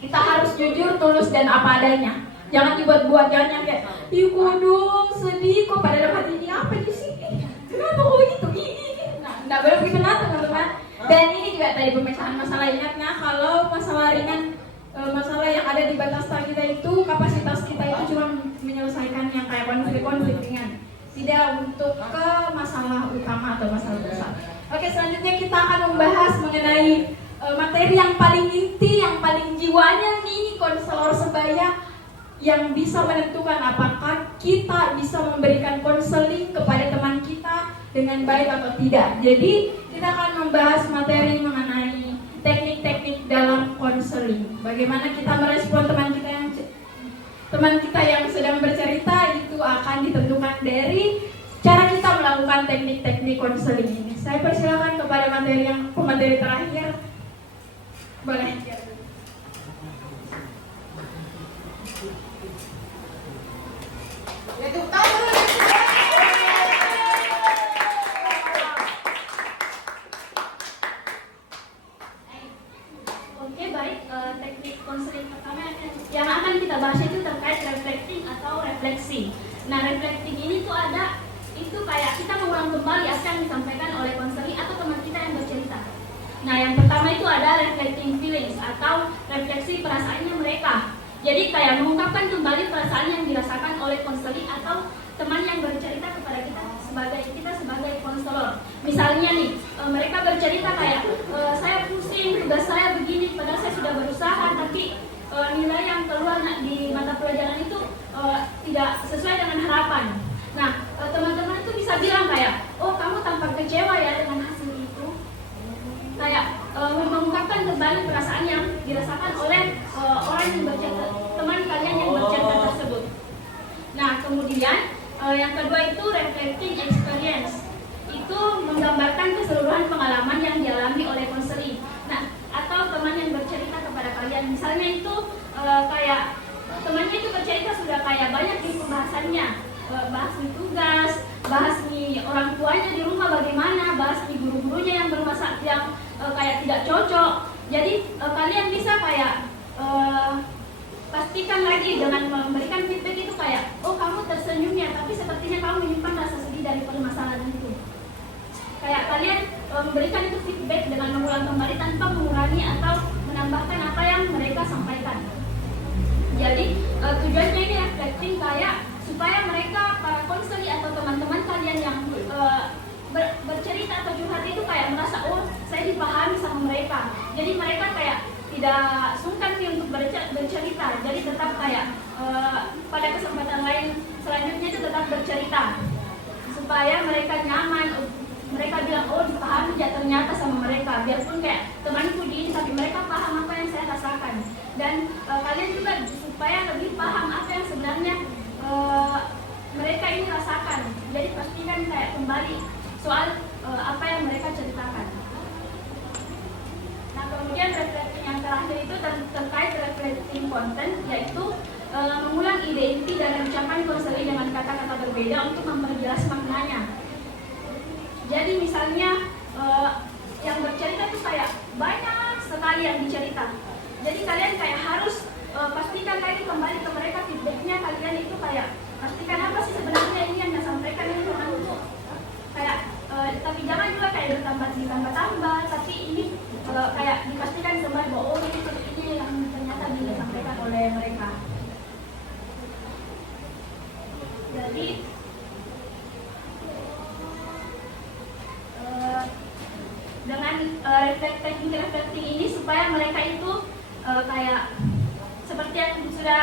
kita harus jujur, tulus, dan apa adanya. Jangan dibuat-buat, jangan yang kayak dong sedih kok, pada dalam hati ini apa di sini, kenapa kok gitu, nah nggak boleh begitu teman-teman. Dan ini juga tadi pemecahan masalah. Ingatnya kalau masalah ringan, masalah yang ada di batas kita itu, kapasitas kita itu cuma menyelesaikan yang kayak konflik ringan, tidak untuk ke masalah utama atau masalah besar. Oke, selanjutnya kita akan membahas mengenai materi yang paling inti, yang paling jiwanya nih konselor sebaya, yang bisa menentukan apakah kita bisa memberikan konseling kepada teman kita dengan baik atau tidak. Jadi kita akan membahas materi mengenai teknik-teknik dalam konseling. Bagaimana kita merespon teman kita yang sedang bercerita, itu akan ditentukan dari cara kita melakukan teknik-teknik konseling ini. Saya persilakan kepada pemateri terakhir. Boleh. Ya tepuk tangan dulu. Oke, baik. Teknik konseling pertama yang akan kita bahas itu terkait reflecting atau refleksi. Nah, reflecting ini tuh itu kayak kita mengulang kembali apa yang disampaikan oleh konseling atau teman kita yang bercerita. Nah, yang pertama itu ada reflecting feelings atau refleksi perasaannya mereka. Jadi kayak mengungkapkan kembali perasaan yang dirasakan oleh konseling atau teman yang bercerita kepada kita sebagai konselor. Misalnya nih, mereka bercerita kayak saya pusing, tugas saya begini, padahal saya sudah berusaha, tapi nilai yang keluar di mata pelajaran tidak sesuai dengan harapan. Nah, teman-teman itu bisa bilang kayak, oh kamu tampak kecewa ya dengan hasil itu. Kayak mengungkapkan kembali perasaan yang dirasakan oleh orang yang bercerita, teman kalian yang bercerita tersebut. Nah, kemudian yang kedua itu reflecting experience. Itu menggambarkan keseluruhan pengalaman yang dialami oleh konseling. Nah, atau teman yang bercerita kepada kalian. Misalnya itu kayak temannya itu bercerita sudah kayak banyak di pembahasannya. Bahas nih tugas, bahas nih orang tuanya di rumah bagaimana, bahas nih guru-gurunya yang bermasalah yang kayak tidak cocok. Jadi kalian bisa kayak pastikan lagi dengan memberikan feedback itu kayak, oh kamu tersenyum ya, tapi sepertinya kamu menyimpan rasa sedih dari permasalahan itu. Kayak kalian memberikan itu feedback dengan mengulang kembali tanpa mengurangi atau menambahkan apa yang mereka sampaikan. Jadi tujuannya ini reflecting kayak supaya mereka, para konseli atau teman-teman kalian yang bercerita atau curhat itu kayak merasa, oh saya dipahami sama mereka. Jadi mereka kayak tidak sungkan sih untuk bercerita. Jadi tetap kayak pada kesempatan lain selanjutnya itu tetap bercerita supaya mereka nyaman. Mereka bilang, oh dipahami ya ternyata sama mereka. Biarpun kayak temanku di ini, tapi mereka paham apa yang saya rasakan. Dan kalian juga supaya lebih paham apa yang sebenarnya mereka ini rasakan. Jadi pastikan kayak kembali soal apa yang mereka ceritakan. Nah, kemudian reflecting yang terakhir itu terkait reflecting content, yaitu mengulang ide inti dari ucapan konseling dengan kata-kata berbeda untuk memperjelas maknanya. Jadi misalnya yang bercerita itu kayak banyak sekali yang dicerita. Jadi kalian kayak harus pastikan lagi kembali ke mereka feedbacknya. Kalian itu kayak pastikan apa sih sebenarnya ini yang saya sampaikan ini teman-teman. Kayak tapi jangan juga kayak ditambah-tambah, tapi ini kayak dipastikan kembali bahwa oh ini yang ternyata disampaikan oleh mereka. Jadi dengan teknik reflecting ini supaya mereka itu kayak seperti yang sudah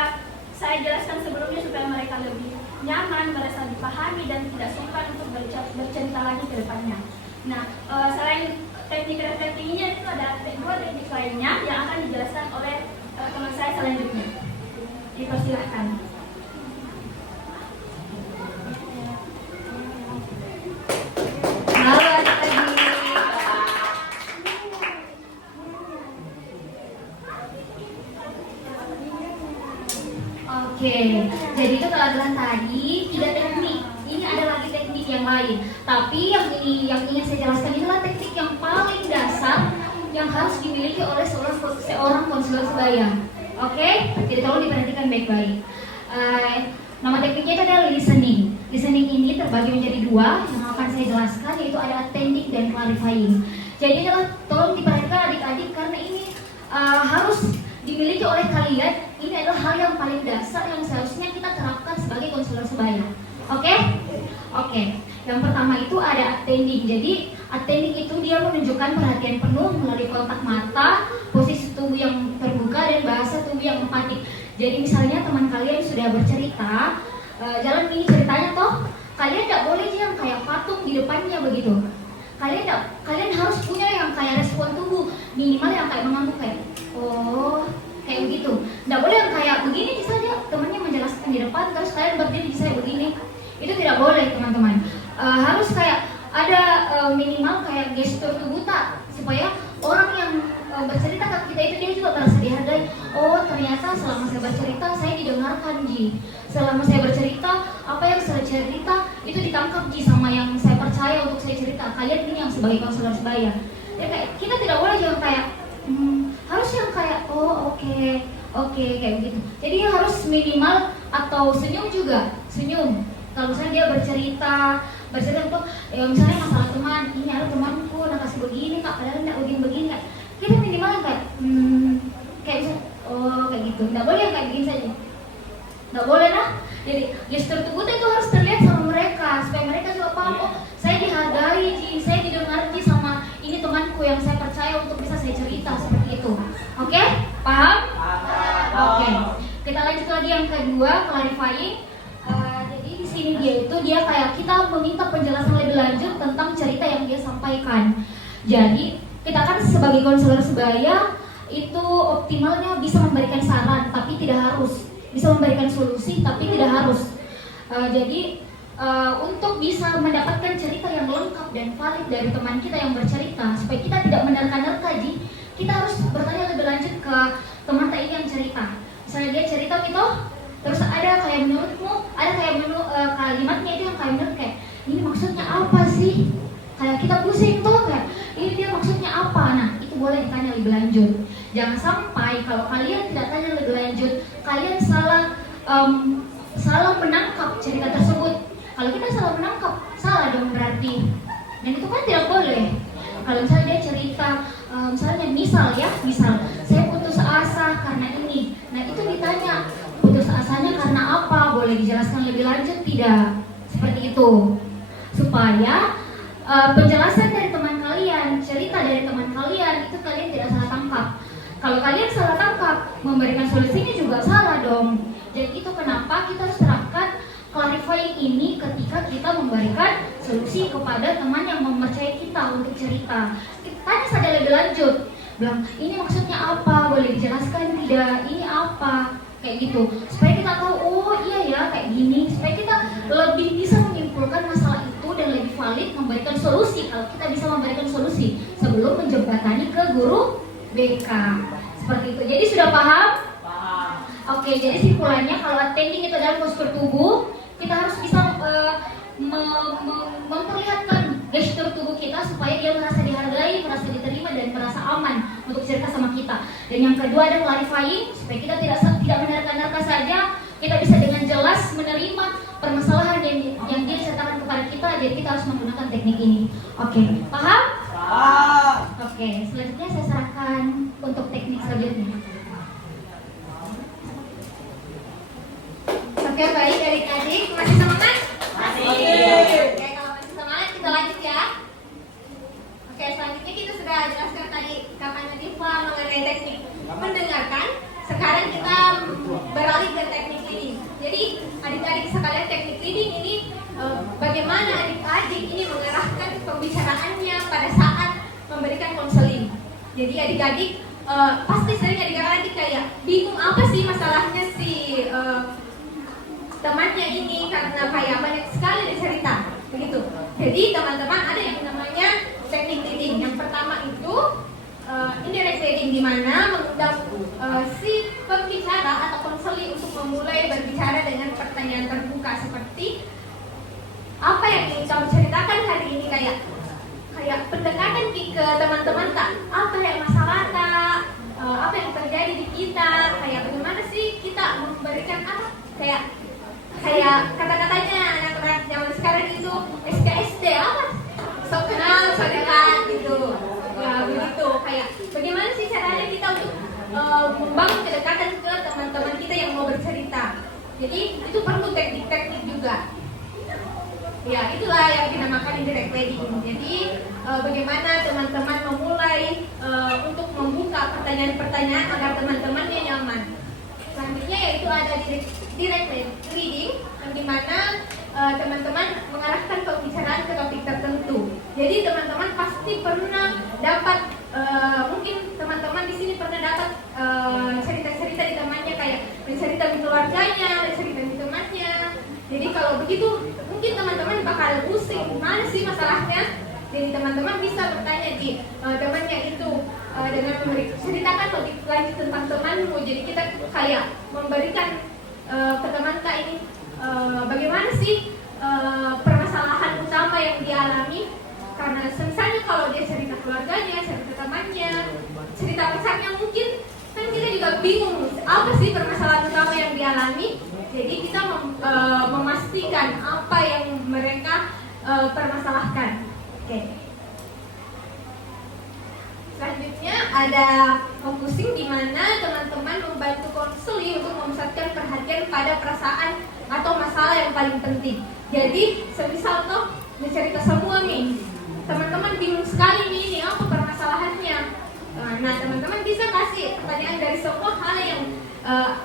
saya jelaskan sebelumnya, supaya mereka lebih nyaman, merasa dipahami dan tidak sungkan untuk bercerita lagi ke depannya. Nah, selain teknik reflecting ini itu ada dua teknik lainnya yang akan dijelaskan oleh teman saya selanjutnya. Dipersilahkan. Halo adik-adik. Oke, jadi itu telah tadi 3 teknik. Ini ada lagi teknik yang lain. Tapi yang ingin saya jelaskan inilah teknik yang paling dasar yang harus dimiliki oleh seorang konselor sebaya. Oke, jadi tolong diperhatikan baik-baik. Nama tekniknya itu adalah listening. Listening ini terbagi menjadi 2 yang akan saya jelaskan, yaitu ada attending dan clarifying. Jadi adalah tolong diperhatikan adik-adik karena ini harus dimiliki oleh kalian. Ini adalah hal yang paling dasar yang seharusnya kita terapkan sebagai konselor sebaya. Oke? Yang pertama itu ada attending. Jadi attending itu dia menunjukkan perhatian penuh melalui kontak mata, posisi tubuh yang terbuka dan bahasa tubuh yang empatik. Jadi misalnya teman kalian sudah bercerita, jalan ini ceritanya toh, kalian tidak boleh yang kayak patung di depannya begitu. Kalian harus punya yang kayak respon tubuh, minimal yang kayak mengangguk kayak oh kayak begitu. Tidak boleh yang kayak begini saja, temannya menjelaskan di depan terus kalian berdiri saya begini. Itu tidak boleh teman-teman. Harus kayak ada minimal kayak gestur tubuh tak, supaya orang yang bercerita ke kita itu dia juga merasa dihargai. Oh ternyata selama saya bercerita saya didengarkan Ji. Selama saya bercerita apa yang saya cerita itu ditangkap Ji sama yang saya percaya untuk saya cerita. Kalian ini yang sebagai konselor sebaya. Ya kayak kita tidak boleh jangan kayak harus yang kayak oh oke kayak begitu. Jadi harus minimal atau senyum juga, senyum. Kalau misalnya dia bercerita untuk misalnya masalah teman, ini ada temanku nak kasih begini kak, padahal tidak begini kak. Kita minimal yang kayak kayak misalnya oh kayak gitu. Tidak boleh yang kayak begini saja. Tidak boleh nah. Jadi gestur tubuh itu harus terlihat sama mereka supaya mereka juga paham oh saya dihargai Ji, saya didengar Ji sama ini temanku yang saya percaya untuk bisa saya cerita seperti itu. Oke? Paham? Oke. Kita lanjut lagi yang kedua, clarifying. sini dia kayak kita meminta penjelasan lebih lanjut tentang cerita yang dia sampaikan. Jadi kita kan sebagai konselor sebaya itu optimalnya bisa memberikan saran tapi tidak harus, bisa memberikan solusi tapi tidak harus. Jadi untuk bisa mendapatkan cerita yang lengkap dan valid dari teman kita yang bercerita, supaya kita tidak menerka-nerka, kita harus bertanya lebih lanjut ke teman kita yang cerita. Misalnya dia cerita gitu, terus ada kayak menurutmu, ada kayak kalimatnya itu yang kayak menurut kayak ini maksudnya apa sih? Kayak kita pusing tuh kayak ini dia maksudnya apa? Nah itu boleh ditanya lebih lanjut. Jangan sampai kalau kalian tidak tanya lebih lanjut, kalian salah menangkap cerita tersebut. Kalau kita salah menangkap, salah dong berarti. Dan itu kan tidak boleh. Kalau misalnya dia cerita, misalnya misal saya putus asa karena ini. Nah itu ditanya, putus asanya karena apa? Boleh dijelaskan lebih lanjut tidak? Seperti itu. Supaya penjelasan dari teman kalian, cerita dari teman kalian, itu kalian tidak salah tangkap. Kalau kalian salah tangkap, memberikan solusinya juga salah dong. Jadi itu kenapa kita harus terapkan clarifying ini ketika kita memberikan solusi kepada teman yang mempercayai kita untuk cerita. Kita tanya saja lebih lanjut, bilang ini maksudnya apa, boleh dijelaskan tidak, ini apa, kayak gitu. Supaya kita tahu, oh iya ya kayak gini, supaya kita lebih bisa menyimpulkan masalah itu dan lebih valid memberikan solusi. Kalau kita bisa memberikan solusi sebelum menjembatani ke guru BK, seperti itu. Jadi sudah paham? Oke, jadi simpulannya kalau attending itu adalah postur tubuh, kita harus bisa memperlihatkan gestur tubuh kita supaya dia merasa dihargai, merasa diterima dan merasa aman untuk cerita sama kita. Dan yang kedua ada clarifying, supaya kita tidak menerka-nerka saja, kita bisa dengan jelas menerima permasalahan yang dia ceritakan kepada kita. Jadi kita harus menggunakan teknik ini. Oke, paham? Oke, selanjutnya saya serahkan untuk teknik selanjutnya. Oke, baik adik-adik, masih semangat? Masih. Oke, kalau masih semangat kita lanjut ya. Oke, selanjutnya kita sudah jelaskan tadi katanya Diva mengenai teknik mendengarkan. Sekarang kita beralih ke teknik leading. Jadi adik-adik sekalian, teknik leading ini bagaimana adik-adik ini mengarahkan pembicaraannya pada saat memberikan konseling. Jadi adik-adik pasti sering adik-adik kayak bingung apa sih masalahnya si temannya ini karena kayak banyak sekali cerita begitu. Jadi teman-teman ada yang namanya teknik leading. Yang pertama itu indirect leading, di mana mengundang si pembicara atau konseling untuk memulai berbicara dengan pertanyaan terbuka seperti apa yang ingin kamu ceritakan hari ini, kayak pendekatan ke teman-teman tak, apa yang masalah tak, apa yang terjadi di kita, kayak bagaimana sih kita memberikan apa, kayak kata-katanya anak-anak zaman sekarang itu SKSD apa, sok kenal sok dekat gitu ya, begitu. Kayak bagaimana sih caranya kita untuk membangun kedekatan ke teman-teman kita yang mau bercerita. Jadi itu perlu teknik-teknik juga. Ya, itulah yang dinamakan indirect leading. Jadi bagaimana teman-teman memulai untuk membuka pertanyaan-pertanyaan agar teman-temannya nyaman. Selanjutnya yaitu ada direct leading, yang dimana teman-teman mengarahkan pembicaraan ke topik tertentu. Jadi teman-teman pasti pernah dapat, mungkin teman-teman di sini pernah dapat cerita-cerita di temannya, kayak bercerita di keluarganya, bercerita di temannya. Jadi kalau begitu mungkin teman-teman bakal pusing, mana sih masalahnya? Jadi teman-teman bisa bertanya di temannya itu dengan ceritakan lebih lanjut tentang temanmu. Jadi kita kayak memberikan ke teman kita ini bagaimana sih permasalahan utama yang dialami. Karena misalnya kalau dia cerita keluarganya, cerita temannya, cerita besarnya, mungkin kan kita juga bingung apa sih permasalahan utama yang dialami. Jadi kita memastikan apa yang mereka permasalahkan. Oke. Selanjutnya ada focusing, di mana teman-teman membantu konseling untuk memusatkan perhatian pada perasaan atau masalah yang paling penting. Jadi semisal tuh bercerita semua nih, teman-teman bingung sekali nih, ini apa permasalahannya. Nah teman-teman bisa kasih pertanyaan dari semua hal yang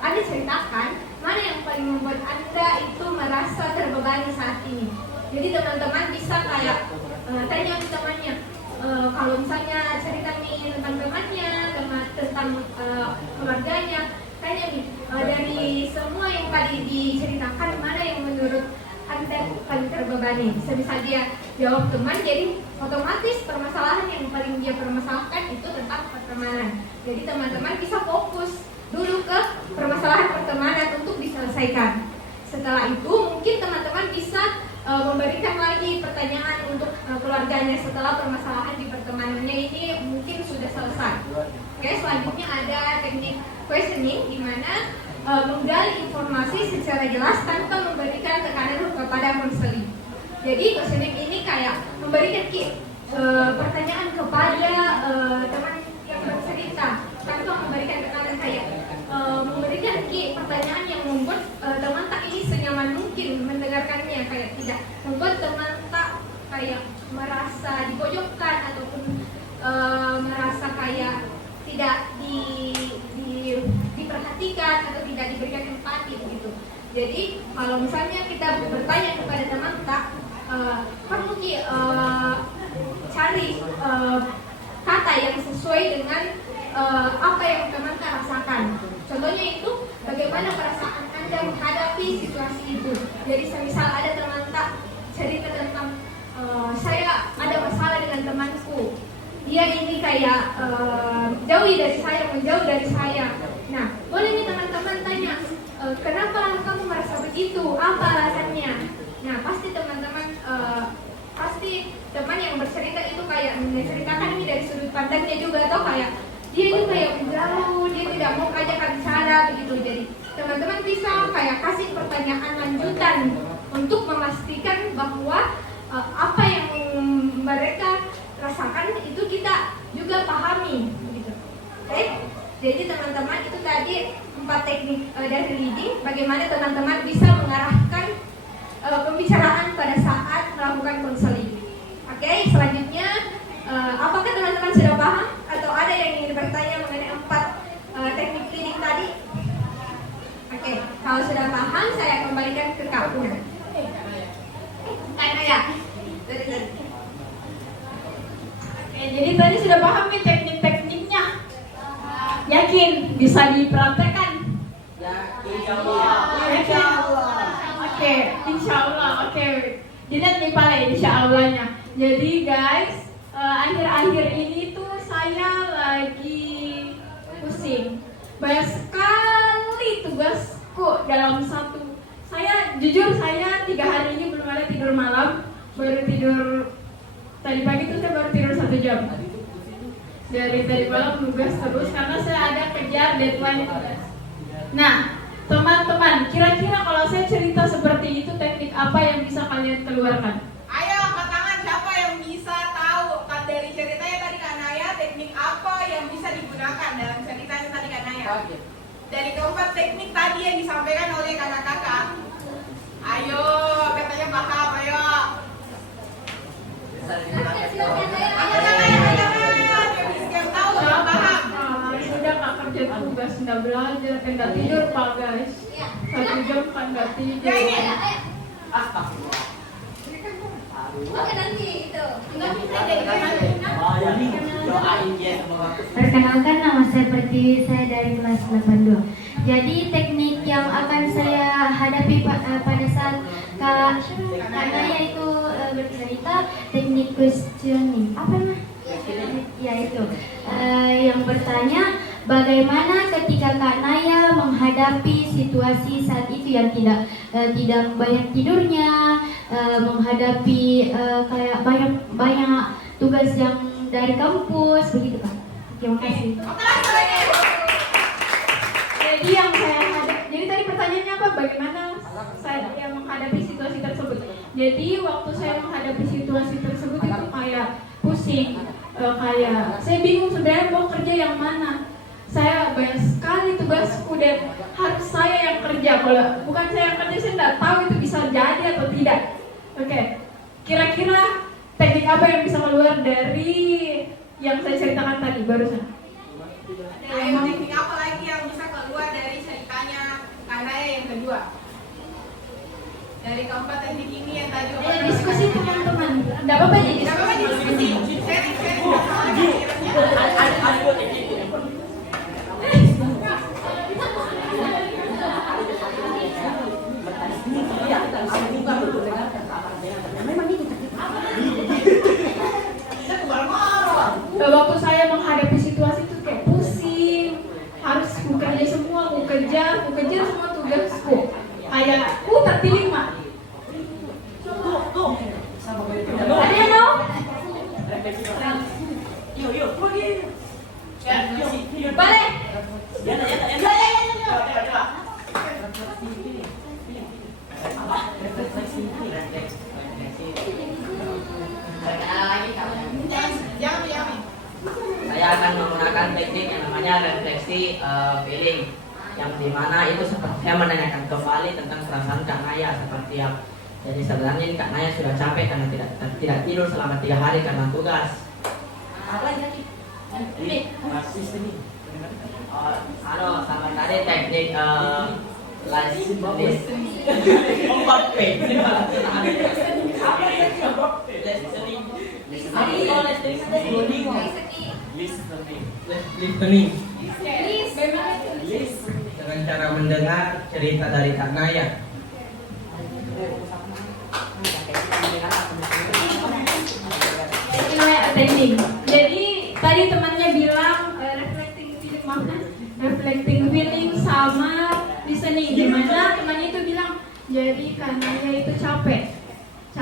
Anda ceritakan. mana yang paling membuat Anda itu merasa terbebani saat ini. Jadi teman-teman bisa kayak tanya ke temannya, kalau misalnya cerita nih tentang temannya, tentang keluarganya, tanya nih dari semua yang tadi diceritakan mana yang menurut Anda paling terbebani. Bisa dia jawab teman, jadi otomatis permasalahan yang paling dia permasalahkan itu tentang pertemanan. Jadi teman-teman bisa fokus dulu ke permasalahan pertemanan untuk diselesaikan. Setelah itu mungkin teman-teman bisa memberikan lagi pertanyaan untuk keluarganya setelah permasalahan di pertemanannya ini mungkin sudah selesai. Oke, selanjutnya ada teknik questioning di mana menggali informasi secara jelas tanpa memberikan tekanan kepada konseling. Jadi questioning ini kayak memberikan pertanyaan kepada teman yang bercerita tanpa memberikan tekanan, kayak memberikan pertanyaan yang membuat teman tak ini senyaman mungkin mendengarkannya, kayak tidak membuat teman tak kayak merasa dipojokkan ataupun merasa kayak tidak diperhatikan atau tidak diberikan empati begitu. Jadi kalau misalnya kita bertanya kepada teman tak, perlu cari kata yang sesuai dengan apa yang teman tak rasakan. Contohnya itu bagaimana perasaan Anda menghadapi situasi itu. Jadi semisal ada teman tak cerita tentang saya ada masalah dengan temanku, dia ini kayak menjauh dari saya. Nah, boleh nih teman-teman tanya, kenapa kamu merasa begitu? Apa alasannya? Nah, pasti teman-teman teman yang bercerita itu kayak menceritakan ini dari sudut pandangnya juga, atau kayak dia itu kayak menjauh, dia tidak mau ajak bicara begitu. Jadi teman-teman bisa kayak kasih pertanyaan lanjutan untuk memastikan bahwa apa yang mereka rasakan itu kita juga pahami gitu. Oke? Jadi teman-teman itu tadi 4 teknik dari leading, bagaimana teman-teman bisa mengarahkan pembicaraan pada saat melakukan konseling. Oke, selanjutnya apakah teman-teman sudah paham atau ada yang ingin bertanya mengenai 4 teknik leading tadi? Oke, kalau sudah paham saya kembalikan ke Kak Una. Kayak Jadi tadi sudah paham nih teknik-tekniknya. Yakin bisa dipraktekkan? Insya Allah. Oke, insya Allah. Oke, dilihat nih Pak, insya Allahnya. Jadi guys, akhir-akhir ini tuh saya lagi pusing. Banyak sekali tugasku dalam satu. Jujur saya 3 hari ini belum ada tidur malam. Baru tidur tadi pagi tuh saya baru tidur 1 jam. Dari tadi malam tugas terus karena saya ada kejar deadline tugas. Nah, teman-teman, kira-kira kalau saya cerita seperti itu, teknik apa yang bisa kalian keluarkan? Ayo angkat tangan, siapa yang bisa tahu dari ceritanya tadi Kak Naya, teknik apa yang bisa digunakan dalam ceritanya tadi Kak Naya? Dari keempat teknik tadi yang disampaikan oleh kakak-kakak. Ayo, katanya paham, ayo. Sudah Kak kerja tugas, nggak belajar, nggak tidur Pak guys. 1 jam kan nggak tidur. Oke, nanti itu. Enggak bisa Perkenalkan, nama saya Pertiwi, saya dari kelas 82. Jadi teknik yang akan saya hadapi pada saat Kak Naya itu bercerita, teknik questioning. Apa namanya? Ya itu. Yang bertanya, bagaimana ketika Kak Naya menghadapi situasi saat itu yang tidak banyak tidurnya, menghadapi kayak banyak tugas yang dari kampus begitu Kak. Terima kasih. Jadi yang saya jadi tadi pertanyaannya apa? Bagaimana saya yang menghadapi situasi tersebut? Jadi waktu saya menghadapi situasi tersebut itu kayak pusing, kayak saya bingung sebenarnya mau kerja yang mana. Saya banyak sekali tugasku dan harus saya yang kerja. Kalau bukan saya yang kerja, saya tidak tahu itu bisa jadi atau tidak. Oke, kira-kira teknik apa yang bisa keluar dari yang saya ceritakan tadi barusan? Ayo, teknik apa lagi yang bisa keluar dari ceritanya Kak Naya yang kedua. Dari keempat teknik ini yang tadi Ayo diskusi teman-teman. Enggak apa-apa ya Tidak apa-apa diskusi. Sharing. Waktu saya menghadapi situasi itu kayak pusing, harus ku kerja semua, ku kejar semua tugasku. Kayak tak pilih mak. Ada yang mau? Yuk, pergi. Balik. Jangan. Saya akan menggunakan teknik yang namanya refleksi feeling, yang dimana itu seperti saya menanyakan kembali tentang perasaan Kak Naya seperti yang jadi sebenarnya ini Kak Naya sudah capek karena tidak tidur selama 3 hari karena tugas. Ini sama tadi teknik listening dengan cara mendengar cerita dari Kak Naya. Ini namanya attending. Jadi tadi temannya bilang reflecting feeling sama listening. Dimana temannya itu bilang jadi Kak Naya itu capek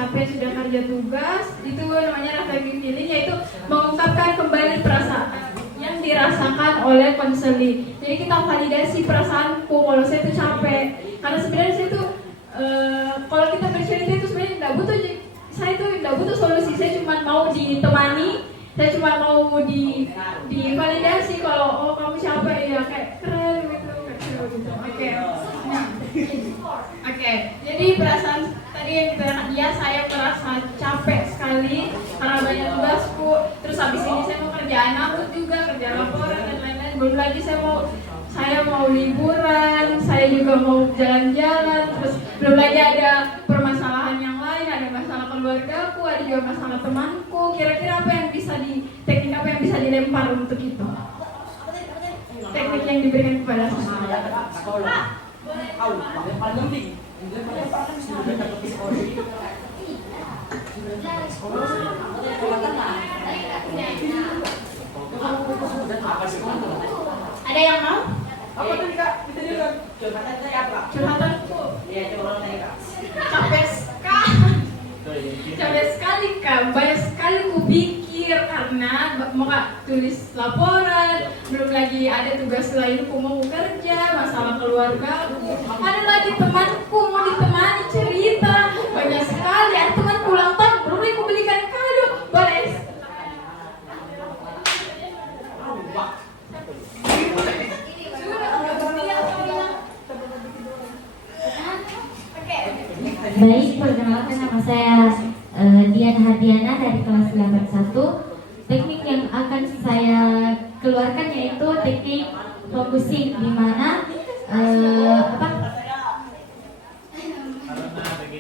sudah kerja tugas, itu namanya reflecting feeling, yaitu mengungkapkan kembali perasaan yang dirasakan oleh konseling. Jadi kita validasi perasaanku kalau saya itu capek, karena sebenarnya saya itu kalau kita bercerita itu sebenarnya tidak butuh solusi, saya cuma mau ditemani, saya cuma mau divalidasi kalau kamu capek ya, kayak keren gitu. Oke. Jadi perasaan tadi yang kita lihat dia, saya merasa capek sekali karena banyak tugasku. Terus habis ini saya mau kerjaan aku juga, kerja laporan dan lain-lain. Belum lagi saya mau liburan, saya juga mau jalan-jalan. Terus belum lagi ada permasalahan yang lain, ada masalah keluargaku, ada juga masalah temanku. Kira-kira teknik apa yang bisa dilempar untuk itu? Teknik yang diberikan kepada saya. Ada yang mau? Apa tadi Kak? Kita dulu. Curhatan saya apa? Curhatanku. Iya, coba tanya Kak. Capek sekali Kak, banyak sekali ku pikir karena mau Kak tulis laporan, belum lagi ada tugas lain ku mau kerja, masalah keluarga, ada lagi temanku mau ditemani cerita, banyak sekali, ada teman ulang tahun, belum lagi ku belikan kado, boleh? Baik, perkenalkan nama saya Dian Hadiana dari kelas 81. Teknik yang akan saya keluarkan yaitu teknik focusing, di mana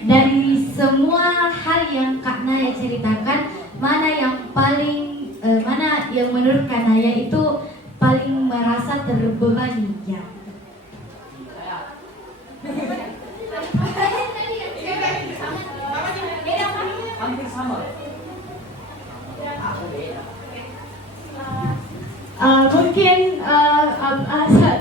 dari semua hal yang Kak Naya ceritakan, mana yang menurut Kak Naya itu paling merasa terbebani ya. Hampir sama. Mungkin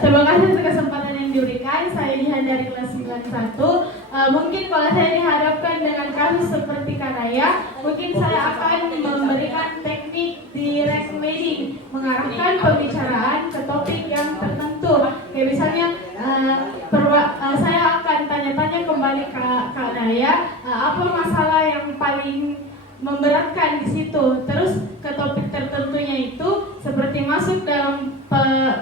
terima kasih untuk kesempatan yang diberikan. Saya Dian dari kelas 91. Mungkin kalau saya dihadapkan dengan kasus seperti Kak Naya, mungkin saya akan memberikan teknik direct leading, mengarahkan pembicaraan ke topik yang tertentu. Kayak misalnya saya akan tanya-tanya kembali ke Kak Naya, apa masalah yang paling memberatkan di situ. Terus ke topik tertentunya itu seperti masuk dalam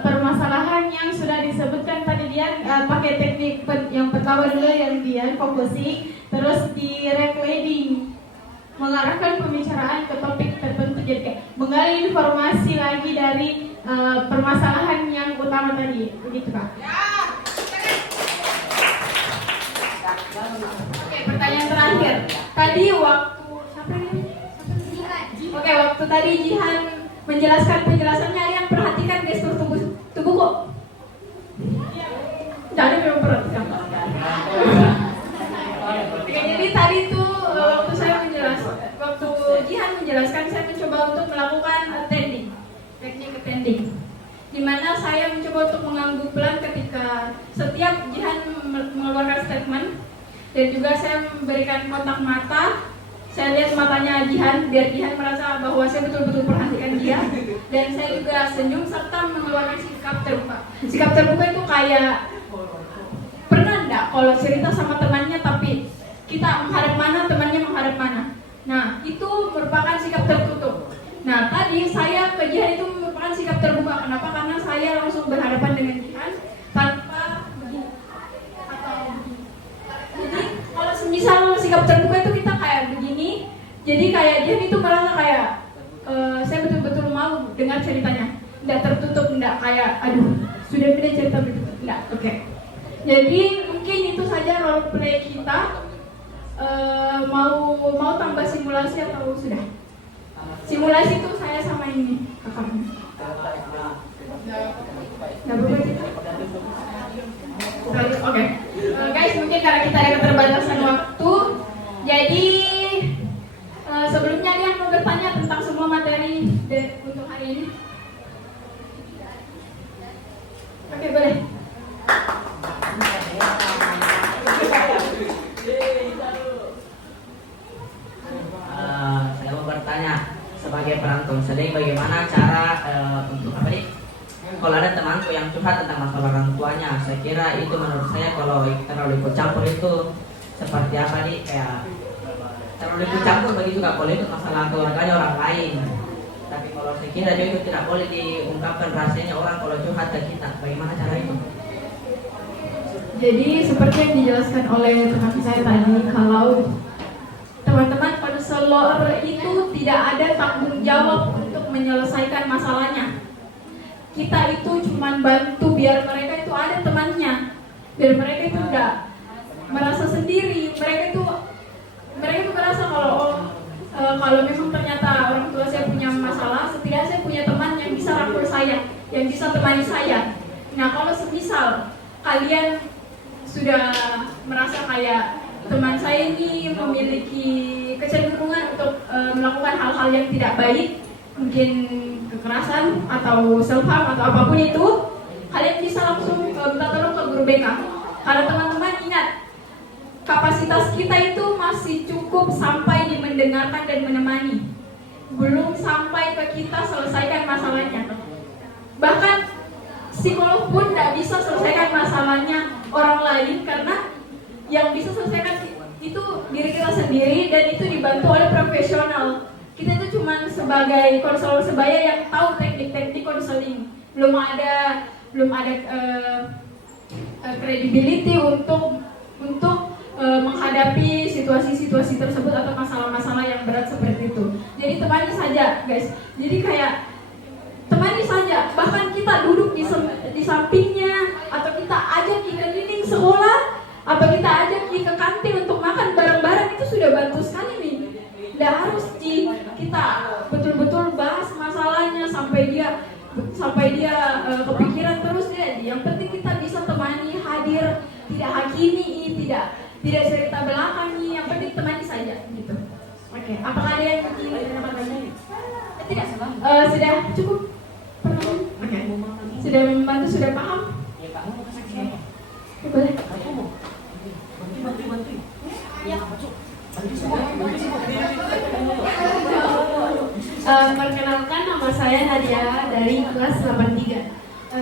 permasalahan yang sudah disebutkan tadi Dian, pakai teknik yang pertama dulu yang Dian focusing, terus direct leading, mengarahkan pembicaraan ke topik tertentu, jadi kayak menggali informasi lagi dari permasalahan yang utama tadi, begitu Kak. Oke, pertanyaan terakhir. Tadi waktu siapa ini? Oke, waktu tadi Jihan menjelaskan penjelasannya, yang perhatikan gestur tubuhku. Jadi memang perhatikan. Oke, jadi tadi tuh waktu Jihan menjelaskan, saya mencoba untuk melakukan attending, teknik attending, di mana saya mencoba untuk mengangguk pelan ketika setiap Jihan mengeluarkan statement, dan juga saya memberikan kontak mata. Saya lihat matanya Jihan biar Jihan merasa bahwa saya betul-betul perhatikan dia, dan saya juga senyum serta mengeluarkan sikap terbuka. Sikap terbuka itu kayak, pernah enggak kalau cerita sama temannya tapi kita menghadap mana, temannya menghadap mana. Nah, itu merupakan sikap tertutup. Nah, tadi saya ke Jihan itu merupakan sikap terbuka. Kenapa? Karena saya langsung berhadapan dengan Jihan tanpa begini atau begini. Jadi, kalau semisal sikap terbuka itu kita kayak begini, jadi kayak Jihan itu merasa kayak saya betul-betul mau dengar ceritanya. Tidak tertutup, tidak kayak aduh, sudah beda cerita begitu. Tidak, oke. Jadi, mungkin itu saja role play kita. Mau tambah simulasi atau sudah? Simulasi itu saya sama ini kakaknya. Nggak boleh kita. Oke. Guys, mungkin karena kita ada keterbatasan waktu, jadi sebelumnya ada yang mau bertanya tentang semua materi untuk hari ini? Oke, boleh. Saya mau bertanya, sebagai peran konseling, bagaimana cara untuk apa nih? Kalau ada temanku yang curhat tentang masalah orang tuanya, saya kira itu menurut saya kalau terlalu ikut campur itu seperti apa nih? Kayak terlalu ikut campur bagi juga kalau itu masalah keluarganya orang lain. Tapi kalau saya kira dia itu tidak boleh diungkapkan rasanya orang kalau curhat ke kita. Bagaimana cara itu? Jadi seperti yang dijelaskan oleh teman saya tadi, kalau teman-teman konselor itu tidak ada tanggung jawab untuk menyelesaikan masalahnya. Kita itu cuma bantu biar mereka itu ada temannya, biar mereka itu tidak merasa sendiri. Mereka itu merasa kalau memang ternyata orang tua saya punya masalah, setidaknya saya punya teman yang bisa rangkul saya, yang bisa temani saya. Nah, kalau semisal kalian sudah merasa kayak teman saya ini memiliki kecenderungan untuk melakukan hal-hal yang tidak baik, mungkin kekerasan atau self-harm atau apapun itu, kalian bisa langsung minta tolong ke guru BK. Karena teman-teman ingat, kapasitas kita itu masih cukup sampai di mendengarkan dan menemani, belum sampai ke kita selesaikan masalahnya. Bahkan psikolog pun tidak bisa selesaikan masalahnya orang lain, karena yang bisa selesaikan itu diri kita sendiri, dan itu dibantu oleh profesional. Kita itu cuma sebagai konselor sebaya yang tahu teknik-teknik konseling, belum ada credibility untuk menghadapi situasi-situasi tersebut atau masalah-masalah yang berat seperti itu. Jadi temani saja, guys. Jadi kayak temani saja, bahkan kita duduk di sampingnya, atau kita ajak ke keliling sekolah, atau kita ajak ke kantin untuk makan bareng-bareng, itu sudah bantu sekali nih. Tidak harus kita betul-betul bahas masalahnya sampai dia kepikiran terus dia. Yang penting kita bisa temani, hadir, tidak hakimi, tidak cerita belakangi, yang penting temani saja gitu. Oke, apakah ada yang ingin menambahkan? Tidak, sudah cukup. Oke, sudah membantu, sudah paham? Boleh. Perkenalkan, nama saya Nadia dari kelas 83.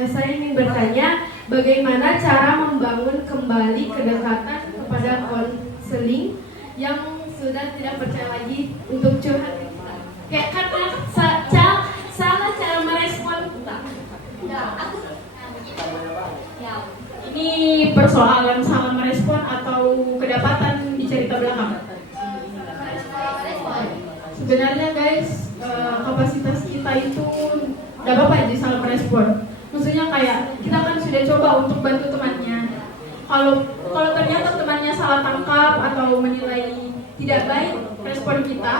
Saya ingin bertanya, bagaimana cara membangun kembali kedekatan kepada konseling yang sudah tidak percaya lagi untuk curhat ke kita? Kayak karena salah cara merespon kita. Ini persoalan salah merespon atau kedapatan di cerita belakang? Sebenarnya guys, kapasitas kita itu gak apa-apa jadi salah merespon. Maksudnya kayak kita kan sudah coba untuk bantu temannya. Kalau ternyata temannya salah tangkap menangkap atau menilai tidak baik respon kita,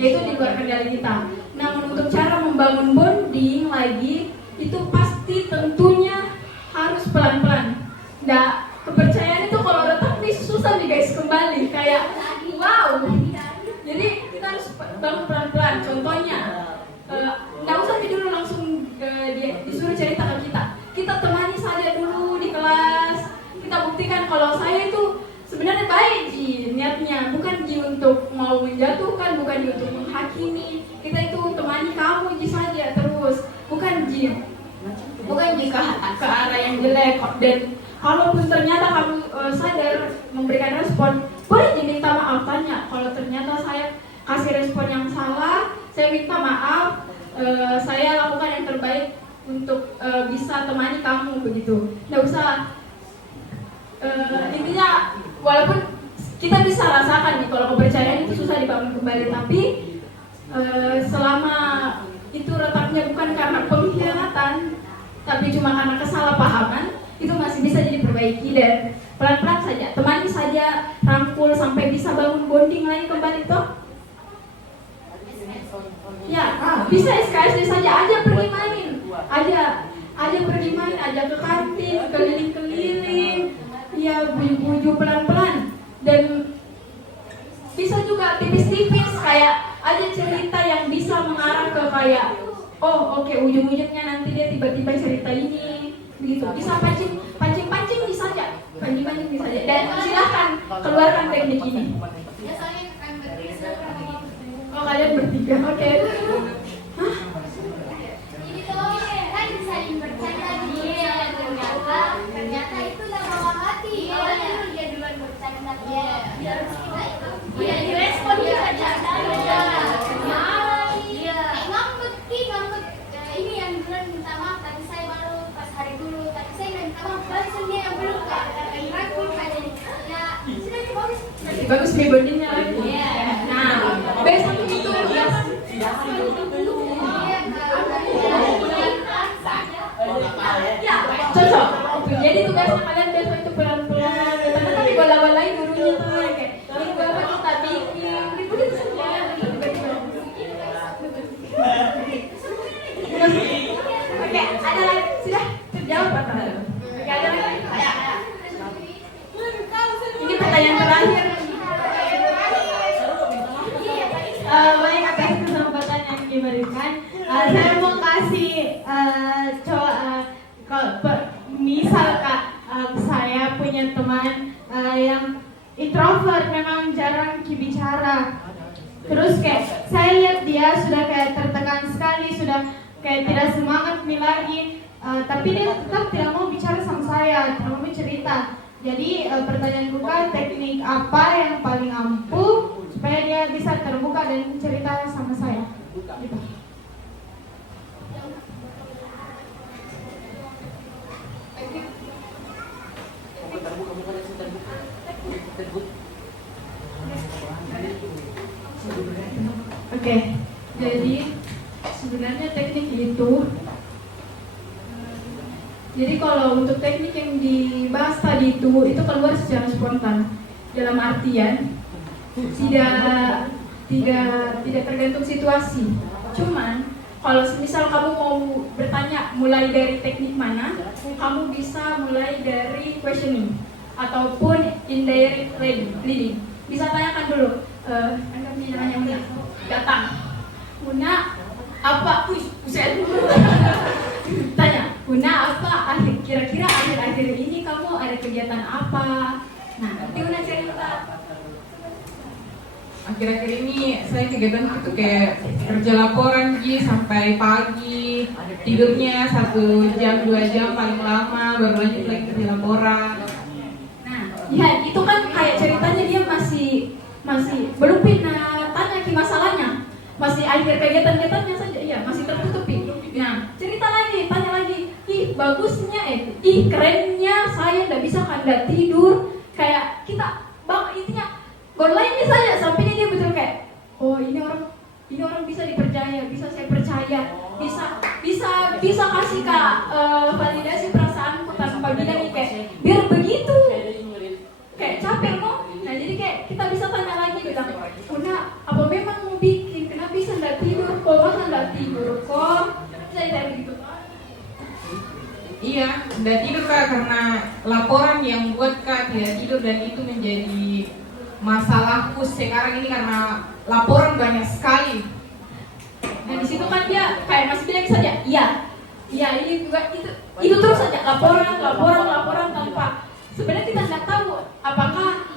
yaitu di luar kendali kita. Namun untuk cara membangun bonding lagi itu pasti tentunya harus pelan-pelan. Nah, kepercayaan itu kalau retak nih susah nih guys kembali kayak wow. Jadi kita harus bangun pelan-pelan. Contohnya, nggak usah dulu langsung disuruh cerita ke kita. Kita temani saja dulu di kelas. Kita buktikan kalau saya itu sebenarnya baik Ji niatnya, bukan Ji untuk mau menjatuhkan, bukan Ji untuk menghakimi. Kita itu temani kamu Ji saja terus, bukan Ji ke arah yang jelek. Dan kalaupun ternyata kamu sadar memberikan respon, boleh Ji minta maaf, tanya. Kalau ternyata saya kasih respon yang salah, saya minta maaf. Saya lakukan yang terbaik untuk bisa temani kamu begitu. Nggak usah intinya walaupun kita bisa rasakan nih kalau kepercayaan itu susah dibangun kembali, tapi selama itu retaknya bukan karena pengkhianatan tapi cuma karena kesalahpahaman, itu masih bisa jadi perbaiki. Dan pelan-pelan saja, temani saja, rangkul sampai bisa bangun bonding lagi kembali toh. Ya, bisa SKSD saja, aja pergi main, aja pergi main, aja ke kantin, keliling-keliling, ya buju-buju pelan-pelan. Dan bisa juga tipis-tipis, kayak aja cerita yang bisa mengarah ke kayak, oh oke, ujung-ujungnya nanti dia tiba-tiba cerita ini, begitu. Bisa pancing-pancing bisa aja, pancing-pancing bisa aja. Dan silahkan keluarkan teknik ini. Oh kalian bertiga, oke. Hah? Ini tuh kan saling bercanda dia, ternyata itu nggak bawa hati. Awalnya dia duluan bercanda, biar kita itu dia direspon juga candanya. Ngambek. Ini yang duluan minta maaf, tadi saya baru pas hari dulu, tadi saya minta maaf, langsung dia yang belum rangkul kayak ya sudah bagus. Bagus nih bondingnya lagi. Nah, besok itu tugas. Ya, cocok. Jadi tugasnya kalian besok itu pelan-pelan. Karena kan dibola-bolain gurunya tuh kayak ini bapak kita bikin, begitu saja. Oke, ada lagi sudah terjawab apa? Oke, ada lagi. Ini pertanyaan terakhir. Baik, atas kesempatan yang diberikan, saya mau kasih misal Kak, saya punya teman yang introvert, memang jarang bicara. Terus kayak saya lihat dia sudah kayak tertekan sekali, sudah kayak tidak semangat lagi, tapi dia tetap tidak mau bicara sama saya, tidak mau cerita. Jadi pertanyaanku Kak, teknik apa yang paling ampuh supaya dia bisa terbuka dan cerita sama saya? Gitu. Oke, jadi sebenarnya teknik itu, jadi kalau untuk teknik yang dibahas tadi itu keluar secara spontan, dalam artian tidak tergantung situasi. Cuman kalau misal kamu mau bertanya mulai dari teknik mana, kamu bisa mulai dari questioning ataupun indirect leading. Bisa tanyakan dulu, anggap ini namanya Muna, datang, Muna apa? Saya dulu tanya, Muna apa? Kira-kira akhir-akhir ini kamu ada kegiatan apa? Nah, nanti Muna cerita. Akhir-akhir ini saya kegiatan itu kayak kerja laporan sampai pagi, tidurnya 1 jam 2 jam paling lama, baru lanjut lagi kerja laporan. Nah, ya itu kan kayak ceritanya dia masih belum pernah tanya ki masalahnya, masih akhir kegiatan-kegiatannya saja, ya masih tertutupi. Nah, cerita lagi, tanya lagi, ih bagusnya, ih kerennya, saya nggak bisa kan nggak tidur, kayak kita intinya lainnya saja sampai dia betul kayak, oh ini orang bisa dipercaya, bisa saya percaya, bisa kasih Kak validasi perasaanku tanpa bilang kayak biar begitu, kayak capek kok. Nah kita bisa tanya lagi bilang, Bunda, apa memang mau bikin? Kenapa bisa nggak tidur? Kok masa nggak tidur? Kok bisa ditanya begitu? Iya, nggak tidur Kak karena laporan yang buat Kak tidak tidur, dan itu menjadi masalahku sekarang ini karena laporan banyak sekali. Nah di situ kan dia kayak masih bilang saja, iya ini juga itu terus saja laporan tanpa sebenarnya kita nggak tahu apakah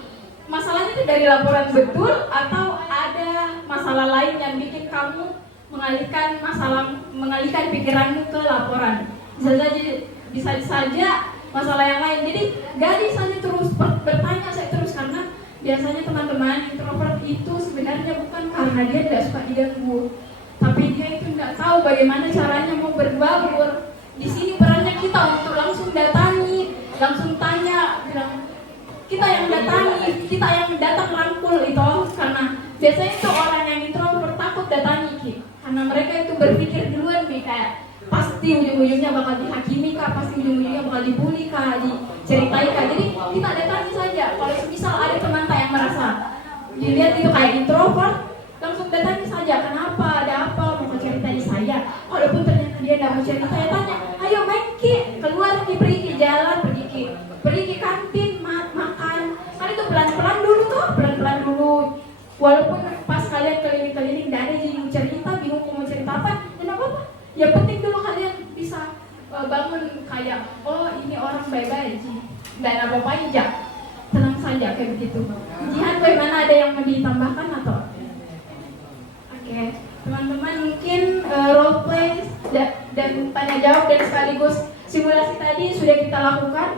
masalahnya itu dari laporan betul atau ada masalah lain yang bikin kamu mengalihkan pikiranmu ke laporan. Bisa saja masalah yang lain. Jadi gak saja terus bertanya saya terus, karena biasanya teman-teman introvert itu sebenarnya bukan karena dia tidak suka diganggu, tapi dia itu nggak tahu bagaimana caranya mau berbaur. Di sini perannya kita untuk langsung datangi, langsung tanya, bilang kita yang datangi, kita yang datang rangkul itu. Karena biasanya itu orang yang introvert takut datangi, karena mereka itu berpikir duluan kayak pasti ujung-ujungnya bakal dihakimi kah, pasti ujung-ujungnya bakal dibully kah, diceritai kah. Jadi kita datangi saja. Kalau misal ada teman yang merasa dilihat itu kayak introvert, langsung datangi saja. Kenapa? Ada apa? Mau cerita di saya? Walaupun ternyata dia tidak mau cerita, saya tanya, ayo main Ki, keluar Ki, pergi ke jalan, pergi ke kantin, makan. Kan itu pelan-pelan dulu. Walaupun pas kalian keliling-keliling tidak ada yang mau cerita, bingung mau cerita apa, tidak apa-apa. Yang penting dulu kalian bisa bangun kayak, oh ini orang baik-baik, dan apa-apain aja, tenang saja kayak begitu. Jihan, bagaimana, ada yang mau ditambahkan atau? Oke, teman-teman mungkin role play dan tanya jawab dan sekaligus simulasi tadi sudah kita lakukan.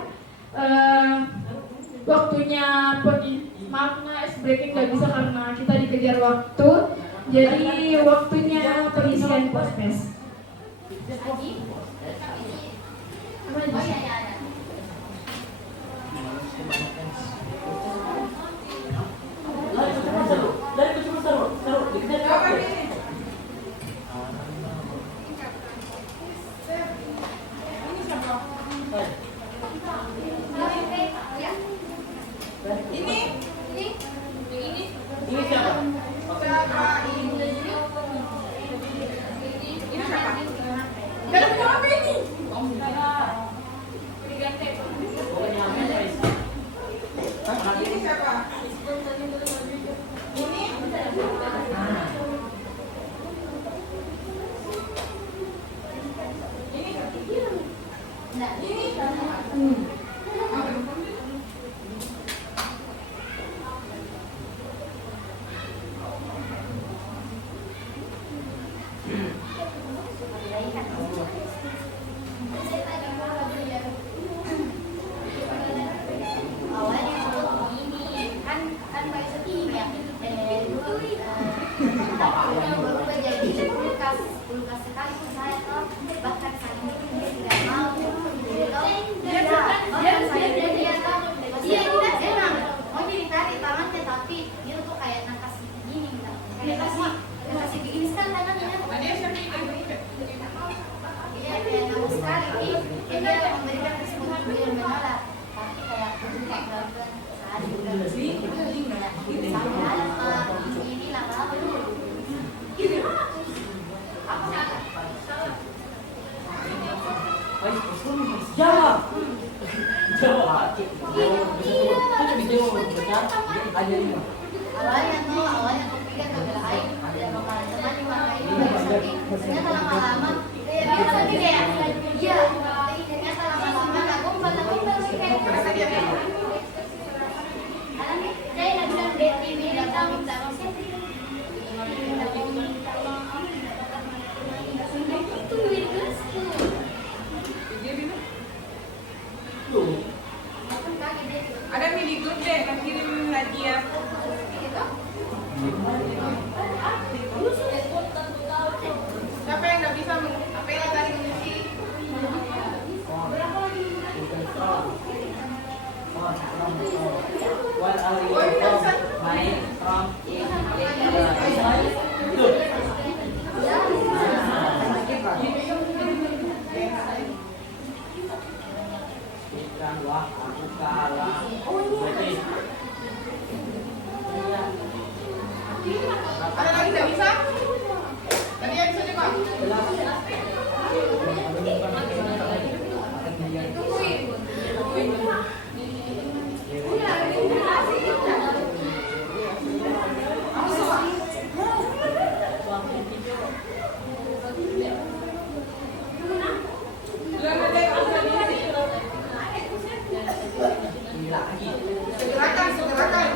Waktunya pergi, maafnya ice breaking nggak bisa karena kita dikejar waktu. Jadi waktunya pengisian podcast. Awalnya aku pikir kagak aing dan bakalan teman di warna ini tapi ternyata lama-lama ternyata lama-lama nagombal sih kayak saya nggak bilang dating datang minta maaf itu di kelas tuh ada mini grup deh, kan kirim hadiah. Siapa yang nggak bisa apa yang tadi mengisi? Segerakan, segerakan.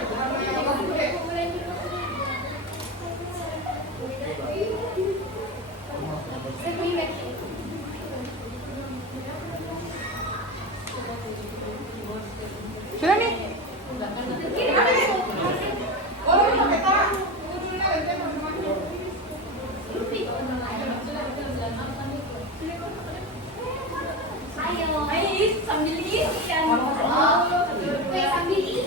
Sudah nih. Oh, pakai tangan. Ayo, sambil isi ya. Sambil isi.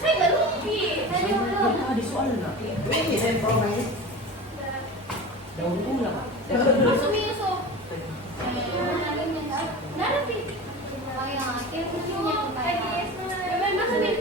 Saya baru saya belum. Ada soal nak. Ini saya promosi. Daun ulang. Masuk Yusuf. Nada pi. Oh yang akhir kucingnya masuk nih.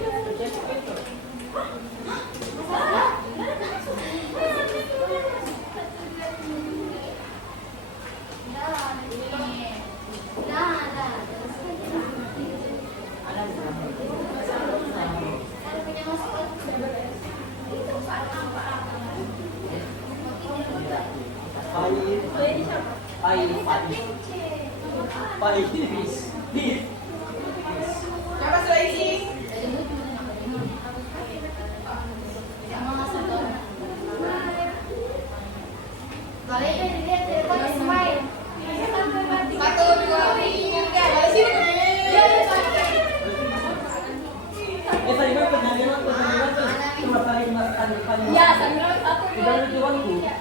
Siapa sudah isi? Boleh dilihat telepon smile. 1, 2, 3. Dari sini ke Ya, sambil satu dua tiga.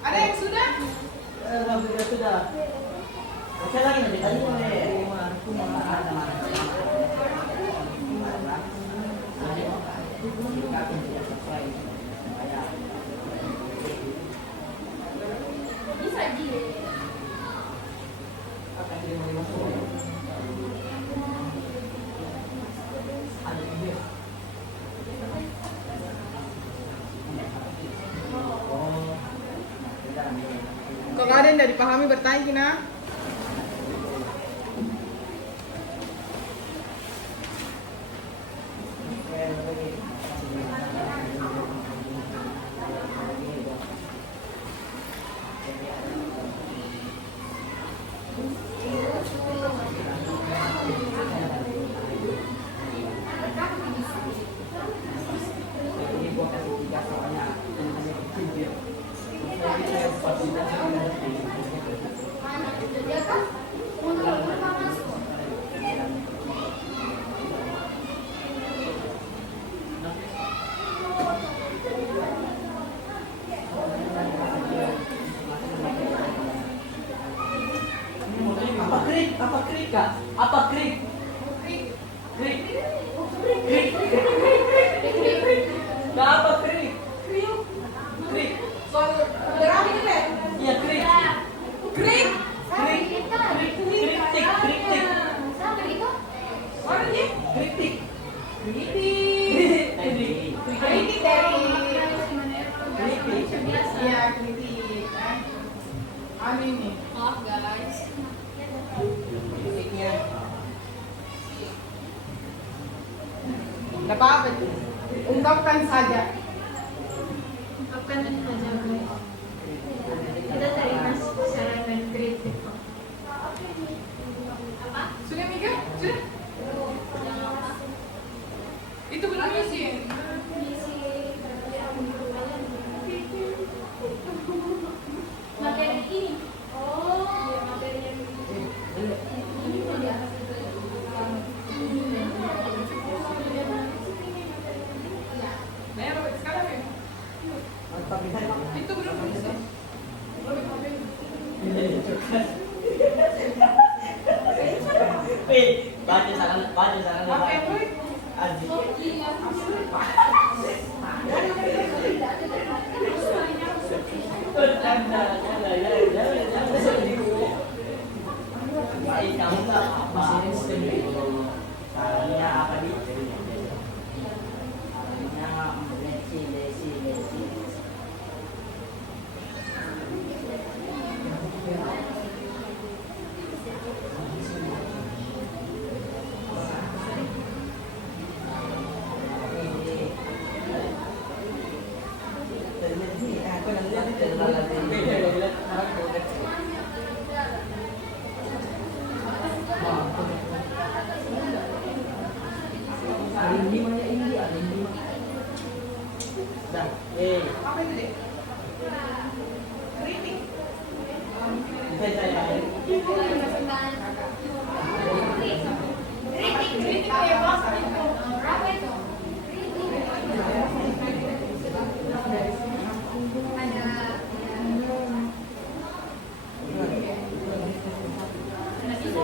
Ada yang sudah? Sudah. Saya lagi nanti tadi Bisa di. Kalau ada yang tidak dipahami bertanya Kina. Apa krik kak? Apa krik? Krik. Kak apa krik? Krik. Soal berapa ini Len? Iya krik. Krik. Krik. Kritik. Kritik. Sama itu. Mana dia? Kritik. Kritik. Kritik dari. Kritik. Iya kritik. Amin nih. Maaf guys. Kritiknya. Tidak apa-apa tuh. Ungkapkan saja. Ungkapkan saja, guys. Kita terima saran dan kritik. Sudah Mika? Sudah? Itu belum isi. Materi ini. Oh, materi yang Nah, ya, Robert, sekarang ya? Itu belum isi. Baca saran Apa yang boleh? Baik, kamu nggak apa-apa. Sarannya apa nih?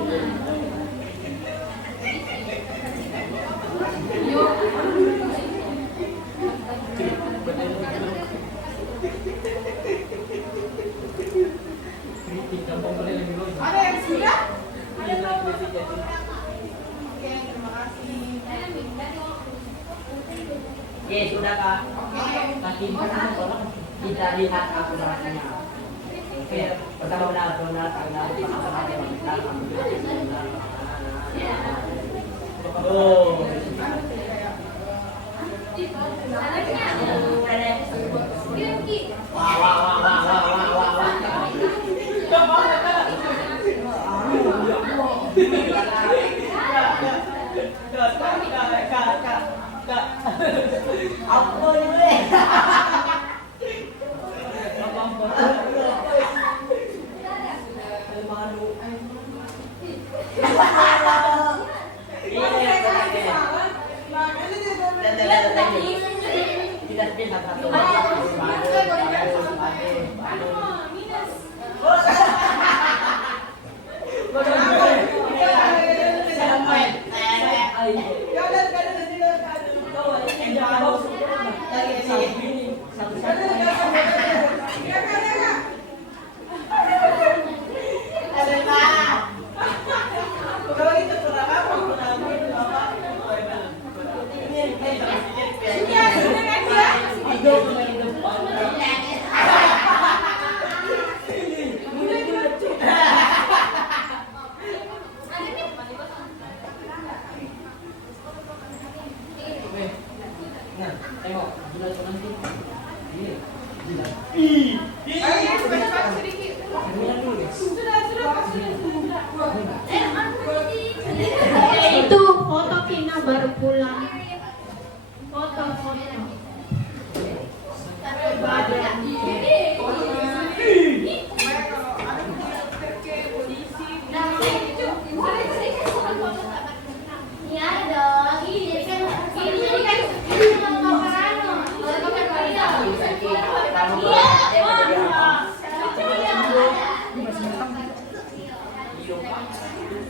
Ada yang sudah? Ada belum? Oke, terima kasih. Oke, sudah Kak. Oke. Nanti kita lihat akurasinya. Oke, pertama benar, Oh. Apa ini? Itu foto Kina baru pulang. Foto. Iya dong, ini kan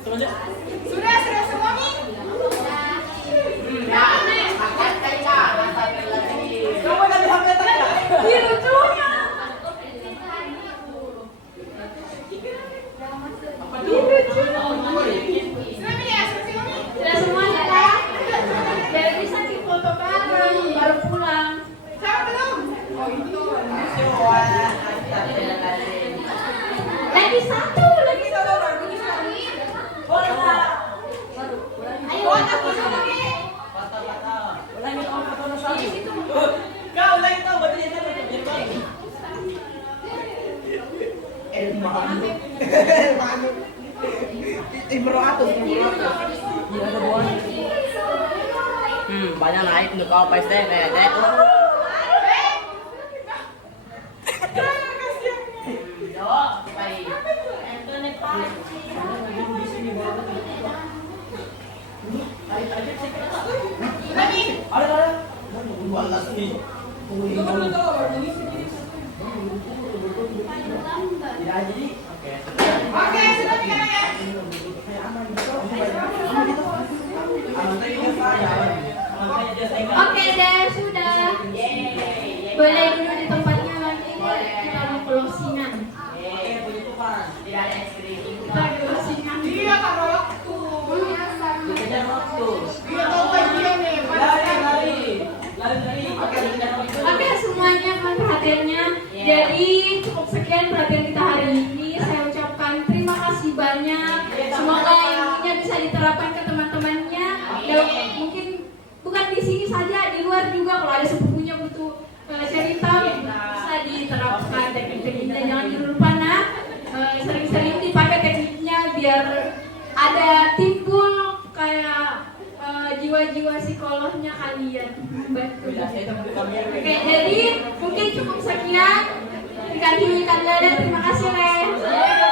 Sudah semua nih? Sudah semuanya ya. Biar bisa difoto bareng baru pulang. Siapa belum? Oh itu. Lagi satu. ayo aku sama nih. Banyak naik untuk kau pasti deh. Oke, sudah pegang ya. Oke deh, sudah. Boleh dulu di tempatnya lagi deh. Kita mau closingan. Kita closingan. Iya, karena waktu. Dia tahu bagian nih. Oke, semuanya kan perhatiannya. Jadi cukup sekian perhatian kita hari ini. Saya ucapkan terima kasih banyak. Semoga ilmunya bisa diterapkan ke teman-temannya. Dan mungkin bukan di sini saja, di luar juga. Kalau ada sepupunya butuh cerita, bisa diterapkan teknik-tekniknya. Jangan lupa nah, sering-sering dipakai tekniknya biar ada timbul kayak jiwa-jiwa psikolognya kalian membantu. Oke, jadi mungkin cukup sekian. Ikan hiu ikan lele, terima kasih Le.